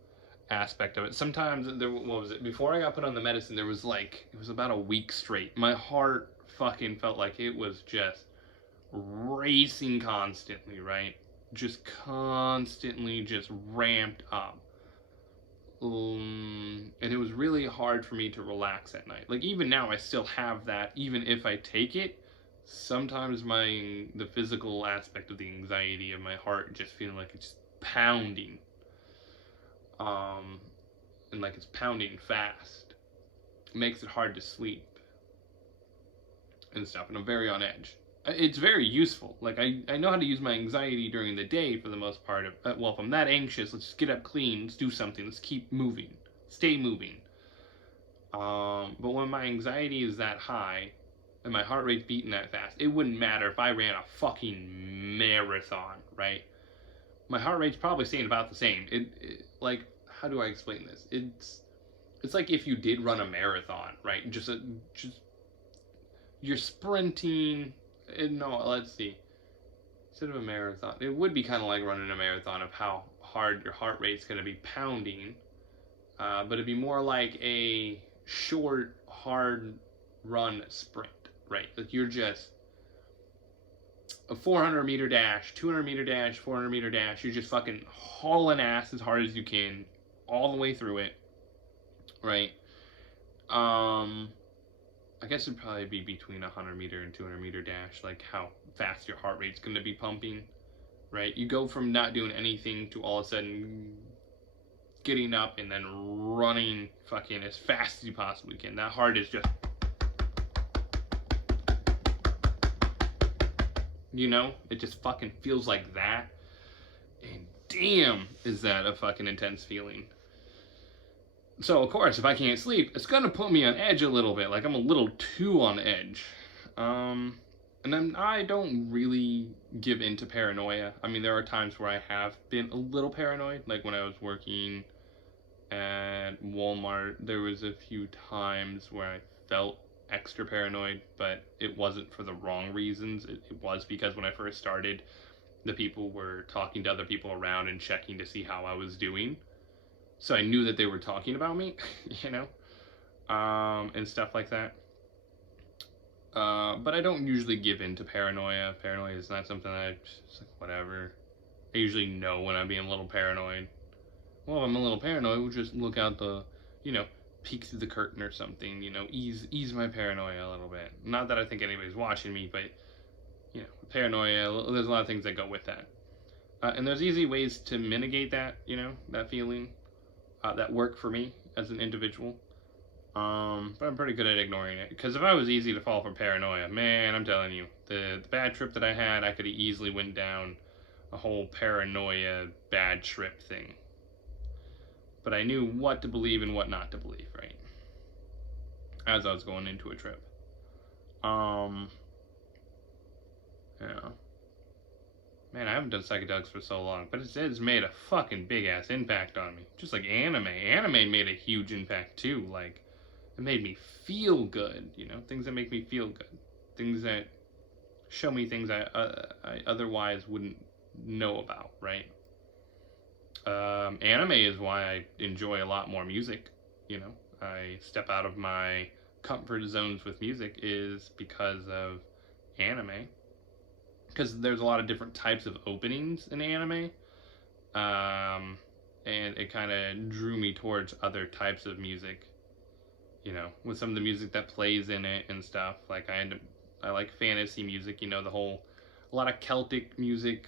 aspect of it. Sometimes what was it? Before I got put on the medicine, there was like it was about a week straight. My heart fucking felt like it was just racing constantly, right? Just constantly, just ramped up. And it was really hard for me to relax at night. Like even now, I still have that. Even if I take it, sometimes the physical aspect of the anxiety of my heart just feeling like it's pounding, um, and like it's pounding fast, it makes it hard to sleep and stuff. And I'm very on edge. It's very useful. Like I know how to use my anxiety during the day for the most part. Well, if I'm that anxious, let's just get up clean. Let's do something. Let's keep moving. Stay moving. But when my anxiety is that high and my heart rate's beating that fast, it wouldn't matter if I ran a fucking marathon, right? My heart rate's probably staying about the same. Like, how do I explain this? It's like if you did run a marathon, right? Just you're sprinting. No, let's see. Instead of a marathon, it would be kind of like running a marathon of how hard your heart rate's going to be pounding, but it'd be more like a short, hard run sprint, right? Like you're just a 400-meter dash, 200-meter dash, 400-meter dash. You're just fucking hauling ass as hard as you can, all the way through it, right? I guess it'd probably be between a 100-meter and 200-meter dash, like how fast your heart rate's going to be pumping, right? You go from not doing anything to all of a sudden getting up and then running fucking as fast as you possibly can. That heart is just, it just fucking feels like that. And damn, is that a fucking intense feeling. So, of course, if I can't sleep, it's gonna put me on edge a little bit. Like, I'm a little too on edge. And then I don't really give into paranoia. I mean, there are times where I have been a little paranoid. Like, when I was working at Walmart, there was a few times where I felt extra paranoid, but it wasn't for the wrong reasons. It was because when I first started, the people were talking to other people around and checking to see how I was doing. So I knew that they were talking about me, and stuff like that. But I don't usually give in to paranoia. Paranoia is not something that it's like, whatever. I usually know when I'm being a little paranoid. Well, if I'm a little paranoid, we'll just look out peek through the curtain or something, ease my paranoia a little bit. Not that I think anybody's watching me, but, paranoia, there's a lot of things that go with that. And there's easy ways to mitigate that, that feeling. That work for me as an individual. But I'm pretty good at ignoring it. Because if I was easy to fall for paranoia, man, I'm telling you, the bad trip that I had, I could have easily went down a whole paranoia bad trip thing. But I knew what to believe and what not to believe, right? As I was going into a trip. Yeah. Man, I haven't done psychedelics for so long, but it's made a fucking big ass impact on me. Just like anime. Anime made a huge impact too. Like, it made me feel good, things that make me feel good. Things that show me things I otherwise wouldn't know about, right? Anime is why I enjoy a lot more music, I step out of my comfort zones with music is because of anime. Because there's a lot of different types of openings in anime. And it kind of drew me towards other types of music, with some of the music that plays in it and stuff. Like I like fantasy music, a lot of Celtic music.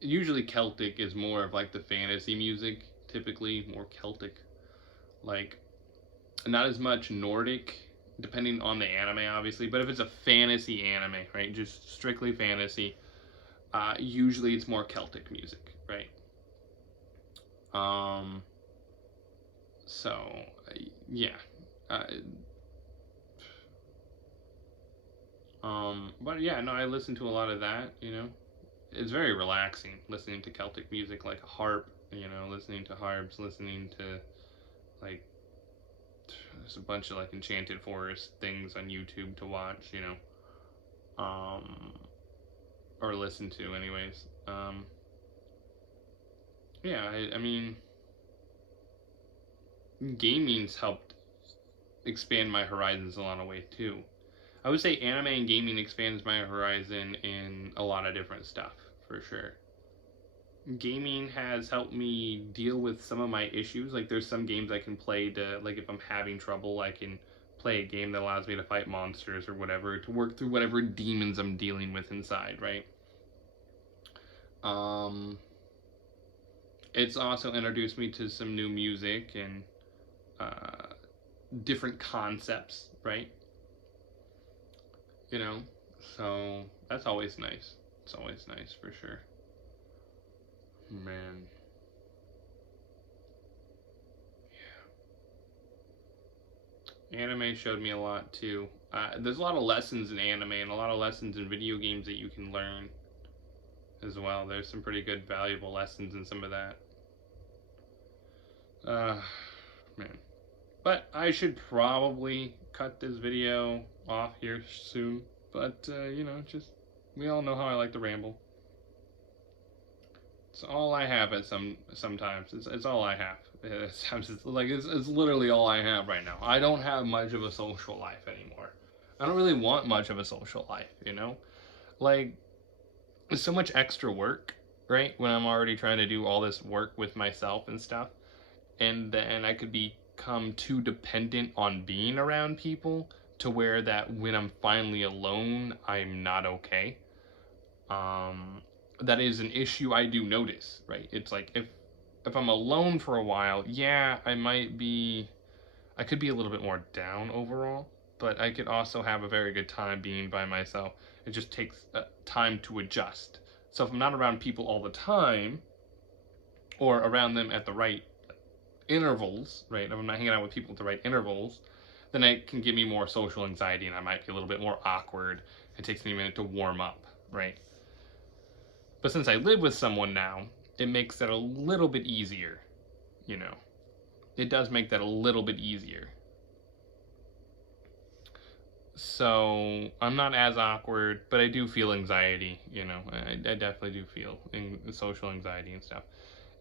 Usually Celtic is more of like the fantasy music, typically more Celtic. Like, not as much Nordic, depending on the anime, obviously. But if it's a fantasy anime, right, just strictly fantasy, usually it's more Celtic music, right? So, yeah. But yeah, no, I listen to a lot of that, It's very relaxing listening to Celtic music, like a harp, listening to harps, listening to, like, there's a bunch of, like, Enchanted Forest things on YouTube to watch, or listen to, anyways. Yeah, I mean, gaming's helped expand my horizons a lot of ways too. I would say anime and gaming expands my horizon in a lot of different stuff, for sure. Gaming has helped me deal with some of my issues. Like, there's some games I can play to, like, if I'm having trouble, I can play a game that allows me to fight monsters or whatever, to work through whatever demons I'm dealing with inside, right? It's also introduced me to some new music and different concepts, right? So that's always nice. It's always nice, for sure. Man. Yeah. Anime showed me a lot too. There's a lot of lessons in anime and a lot of lessons in video games that you can learn as well. There's some pretty good, valuable lessons in some of that. Man. But I should probably cut this video off here soon. But, just, we all know how I like to ramble. It's all I have sometimes. It's all I have. It's literally all I have right now. I don't have much of a social life anymore. I don't really want much of a social life, Like, it's so much extra work, right? When I'm already trying to do all this work with myself and stuff. And then I could become too dependent on being around people to where that when I'm finally alone, I'm not okay. That is an issue I do notice, right? It's like if I'm alone for a while, yeah, I could be a little bit more down overall, but I could also have a very good time being by myself. It just takes time to adjust. So if I'm not around people all the time, or around them at the right intervals, right? If I'm not hanging out with people at the right intervals, then it can give me more social anxiety and I might be a little bit more awkward. It takes me a minute to warm up, right? But since I live with someone now, it makes that a little bit easier, It does make that a little bit easier. So I'm not as awkward, but I do feel anxiety, I definitely do feel social anxiety and stuff.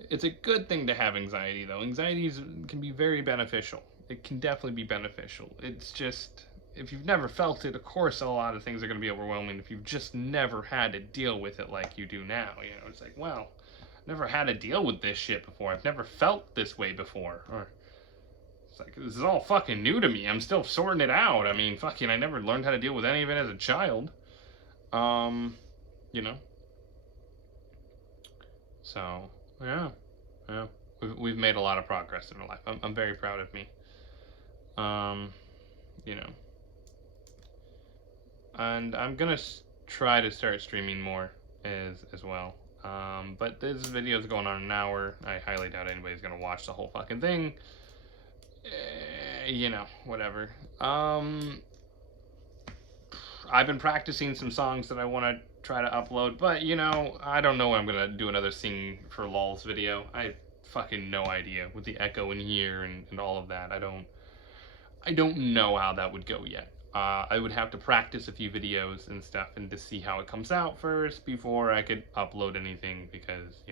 It's a good thing to have anxiety, though. Anxiety can be very beneficial. It can definitely be beneficial. It's just, if you've never felt it, of course, a lot of things are going to be overwhelming. If you've just never had to deal with it like you do now, it's like, well, I've never had to deal with this shit before. I've never felt this way before. Or it's like, this is all fucking new to me. I'm still sorting it out. I mean, fucking, I never learned how to deal with any of it as a child. So, yeah. We've made a lot of progress in our life. I'm very proud of me. And I'm gonna try to start streaming more as well. But this video is going on an hour. I highly doubt anybody's gonna watch the whole fucking thing. Whatever. I've been practicing some songs that I want to try to upload, but I don't know when I'm gonna do another Sing for Lols video. I fucking no idea with the echo in here and all of that. I don't know how that would go yet. I would have to practice a few videos and stuff and to see how it comes out first before I could upload anything, because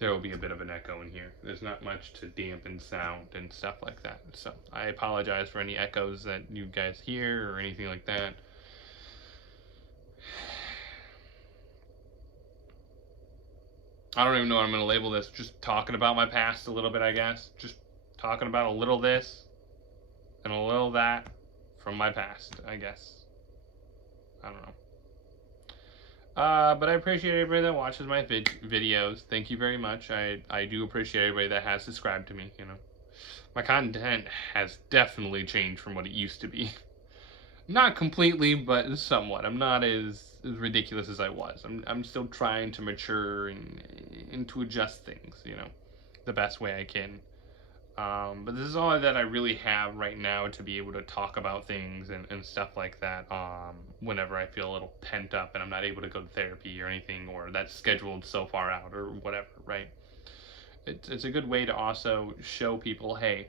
there will be a bit of an echo in here. There's not much to dampen sound and stuff like that. So I apologize for any echoes that you guys hear or anything like that. I don't even know what I'm going to label this. Just talking about my past a little bit, I guess. Just talking about a little this and a little that from my past, I guess. I don't know. But I appreciate everybody that watches my videos. Thank you very much. I do appreciate everybody that has subscribed to me, you know. My content has definitely changed from what it used to be. Not completely, but somewhat. I'm not as ridiculous as I was. I'm still trying to mature and to adjust things, you know, the best way I can. But this is all that I really have right now to be able to talk about things and stuff like that whenever I feel a little pent up and I'm not able to go to therapy or anything, or that's scheduled so far out or whatever, right? It's a good way to also show people, hey,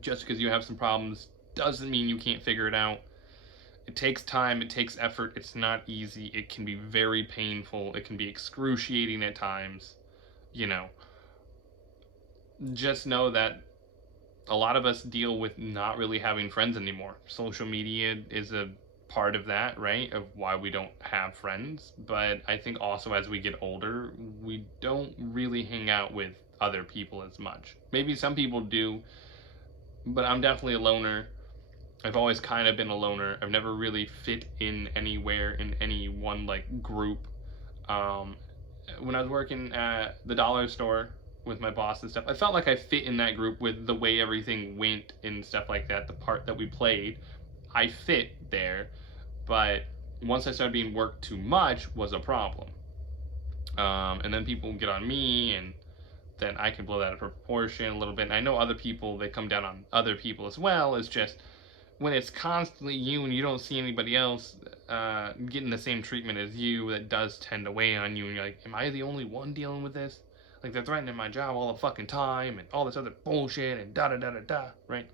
just because you have some problems doesn't mean you can't figure it out. It takes time, it takes effort, it's not easy, it can be very painful, it can be excruciating at times, you know. Just know that a lot of us deal with not really having friends anymore. Social media is a part of that, right? Of why we don't have friends. But I think also as we get older, we don't really hang out with other people as much. Maybe some people do, but I'm definitely a loner. I've always kind of been a loner. I've never really fit in anywhere in any one like group. When I was working at the dollar store with my boss and stuff, I felt like I fit in that group with the way everything went and stuff like that. The part that we played, I fit there. But once I started being worked too much was a problem. And then people get on me, and then I can blow that out of proportion a little bit. And I know other people, they come down on other people as well. It's just when it's constantly you and you don't see anybody else getting the same treatment as you, that does tend to weigh on you. And you're like, am I the only one dealing with this? Like, they're threatening my job all the fucking time and all this other bullshit and da-da-da-da-da, right?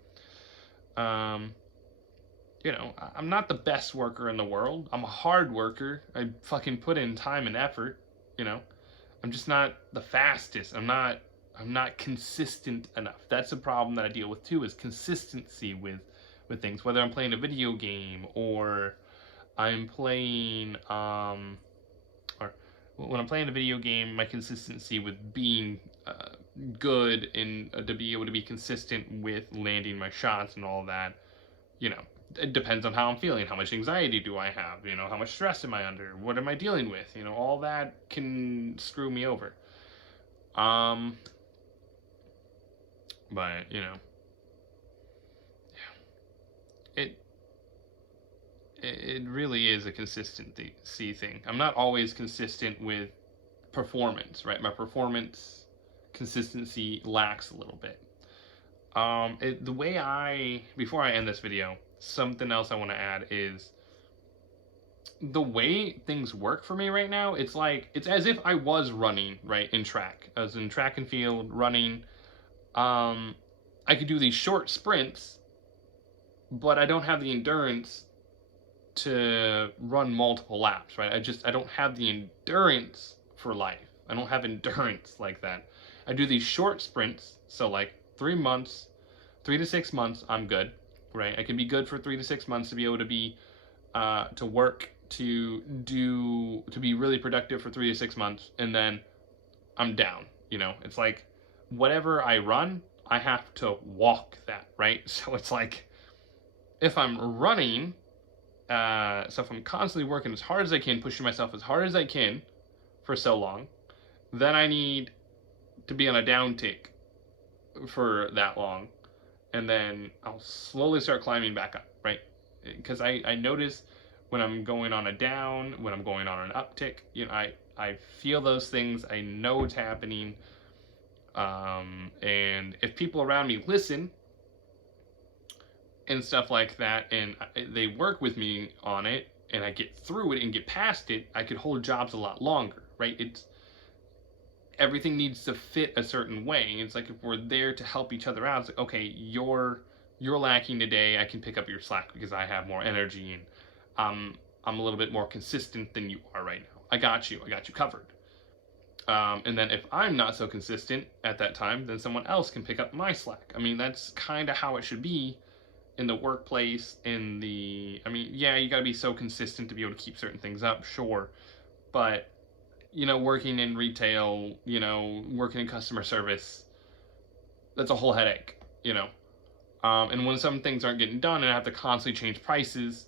You know, I'm not the best worker in the world. I'm a hard worker. I fucking put in time and effort, you know. I'm just not the fastest. I'm not consistent enough. That's a problem that I deal with too, is consistency with things. Whether I'm playing a video game or I'm playing or when I'm playing a video game, my consistency with being good and to be able to be consistent with landing my shots and all that, you know, it depends on how I'm feeling. How much anxiety do I have? You know, how much stress am I under? What am I dealing with? You know, all that can screw me over. But you know, it really is a consistency thing. I'm not always consistent with performance, right? My performance consistency lacks a little bit. The way before I end this video, something else I want to add is the way things work for me right now. It's like, it's as if I was running, right, in track. I was in track and field running. I could do these short sprints, but I don't have the endurance to run multiple laps, right? I don't have the endurance for life. I don't have endurance like that. I do these short sprints, so like 3 to 6 months, I'm good, right? I can be good for 3 to 6 months to be able to be, to work, to be really productive for 3 to 6 months, and then I'm down, you know? It's like, whatever I run, I have to walk that, right? So it's like, if I'm running, so if I'm constantly working as hard as I can, pushing myself as hard as I can for so long, then I need to be on a downtick for that long, and then I'll slowly start climbing back up, right? Because I notice when I'm going on a down, when I'm going on an uptick, you know, I feel those things, I know it's happening, and if people around me listen and stuff like that, and they work with me on it, and I get through it and get past it, I could hold jobs a lot longer, right? Everything needs to fit a certain way. It's like, if we're there to help each other out, it's like, okay, you're lacking today, I can pick up your slack because I have more energy, and I'm a little bit more consistent than you are right now. I got you covered. And then if I'm not so consistent at that time, then someone else can pick up my slack. I mean, that's kind of how it should be in the workplace. I mean, yeah, you got to be so consistent to be able to keep certain things up, sure. But, working in retail, working in customer service, that's a whole headache, and when some things aren't getting done and I have to constantly change prices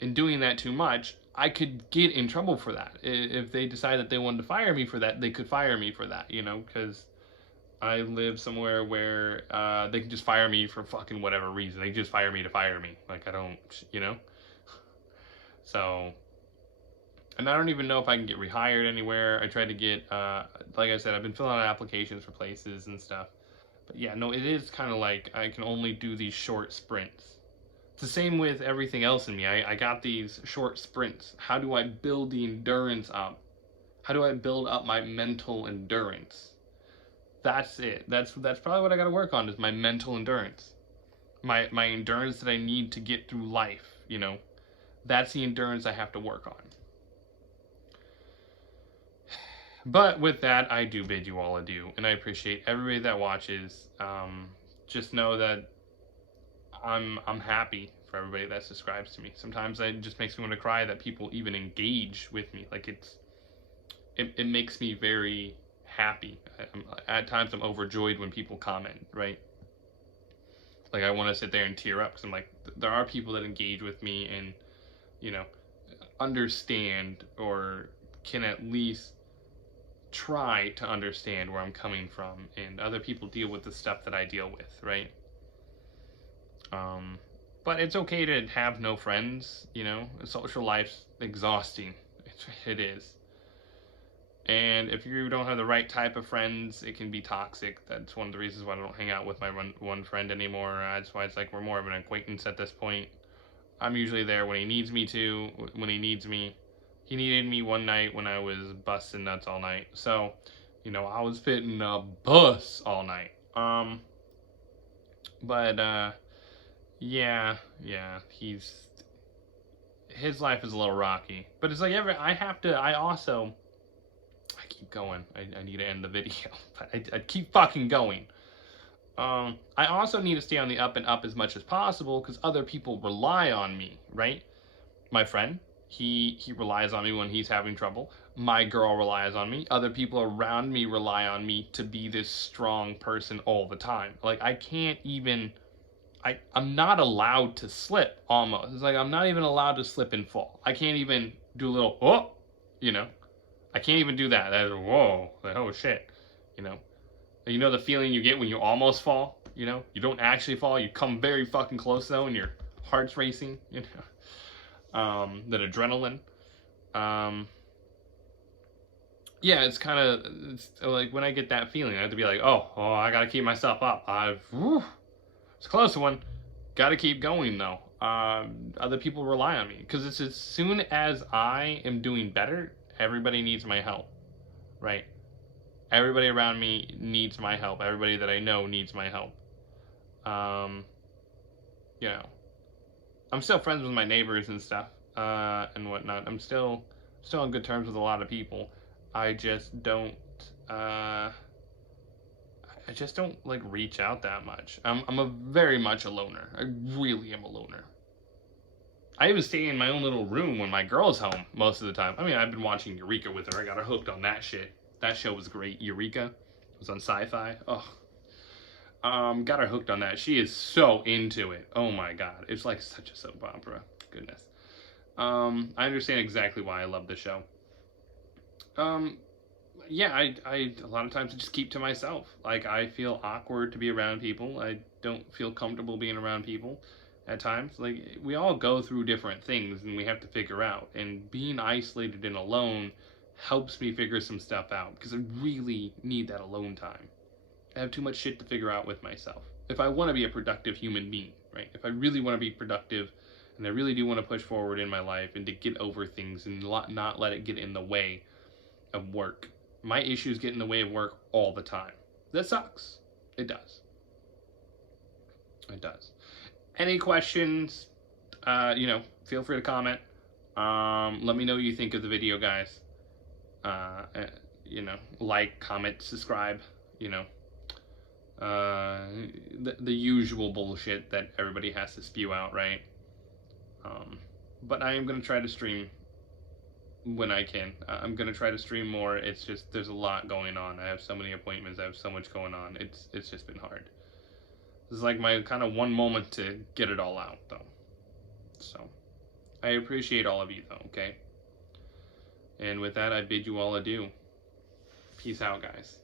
and doing that too much, I could get in trouble for that. If they decide that they wanted to fire me for that, they could fire me for that, because I live somewhere where they can just fire me for fucking whatever reason. They just fire me to fire me. Like, I don't, So, and I don't even know if I can get rehired anywhere. I tried to get, like I said, I've been filling out applications for places and stuff. But yeah, no, it is kind of like I can only do these short sprints. It's the same with everything else in me. I got these short sprints. How do I build the endurance up? How do I build up my mental endurance? That's it. That's probably what I got to work on, is my mental endurance. My endurance that I need to get through life, That's the endurance I have to work on. But with that, I do bid you all adieu, and I appreciate everybody that watches. Just know that I'm happy for everybody that subscribes to me. Sometimes it just makes me want to cry that people even engage with me. Like, it makes me very happy. At times I'm overjoyed when people comment, right? Like, I want to sit there and tear up because I'm like, there are people that engage with me and, understand or can at least try to understand where I'm coming from, and other people deal with the stuff that I deal with, right? But it's okay to have no friends, social life's exhausting. It is. And if you don't have the right type of friends, it can be toxic. That's one of the reasons why I don't hang out with my one friend anymore. That's why it's like we're more of an acquaintance at this point. I'm usually there when he needs me to, when he needs me. He needed me one night when I was busting nuts all night. So, I was fitting a bus all night. But yeah, his life is a little rocky. But it's like I keep going. I need to end the video, but I keep fucking going. I also need to stay on the up and up as much as possible because other people rely on me, right? My friend, he relies on me when he's having trouble. My girl relies on me. Other people around me rely on me to be this strong person all the time. Like, I can't even... I'm not allowed to slip, almost. It's like I'm not even allowed to slip and fall. I can't even do a little, oh, I can't even do that. That's, whoa, oh shit, the feeling you get when you almost fall, you don't actually fall, you come very fucking close though, and your heart's racing, that adrenaline. Yeah, it's like when I get that feeling, I have to be like, oh, I gotta keep myself up. It's a close one. Gotta keep going though. Other people rely on me because it's as soon as I am doing better, everybody needs my help, right? Everybody around me needs my help. Everybody that I know needs my help. I'm still friends with my neighbors and stuff, and whatnot. I'm still on good terms with a lot of people. I just don't like reach out that much. I'm a very much a loner. I really am a loner. I even stay in my own little room when my girl's home most of the time. I mean, I've been watching Eureka with her. I got her hooked on that shit. That show was great. Eureka. It was on Sci-Fi. Oh. Got her hooked on that. She is so into it. Oh my god. It's like such a soap opera. Goodness. I understand exactly why I love the show. Yeah, I a lot of times I just keep to myself. Like, I feel awkward to be around people. I don't feel comfortable being around people at times. Like, we all go through different things and we have to figure out. And being isolated and alone helps me figure some stuff out because I really need that alone time. I have too much shit to figure out with myself. If I want to be a productive human being, right? If I really want to be productive and I really do want to push forward in my life and to get over things and not let it get in the way of work. My issues get in the way of work all the time. That sucks. It does. It does. Any questions, feel free to comment. Let me know what you think of the video, guys. like, comment, subscribe, you know, the usual bullshit that everybody has to spew out, right? But I am going to try to stream when I can. I'm going to try to stream more. It's just, there's a lot going on. I have so many appointments. I have so much going on. It's just been hard. This is like my kind of one moment to get it all out, though. So, I appreciate all of you, though, okay? And with that, I bid you all adieu. Peace out, guys.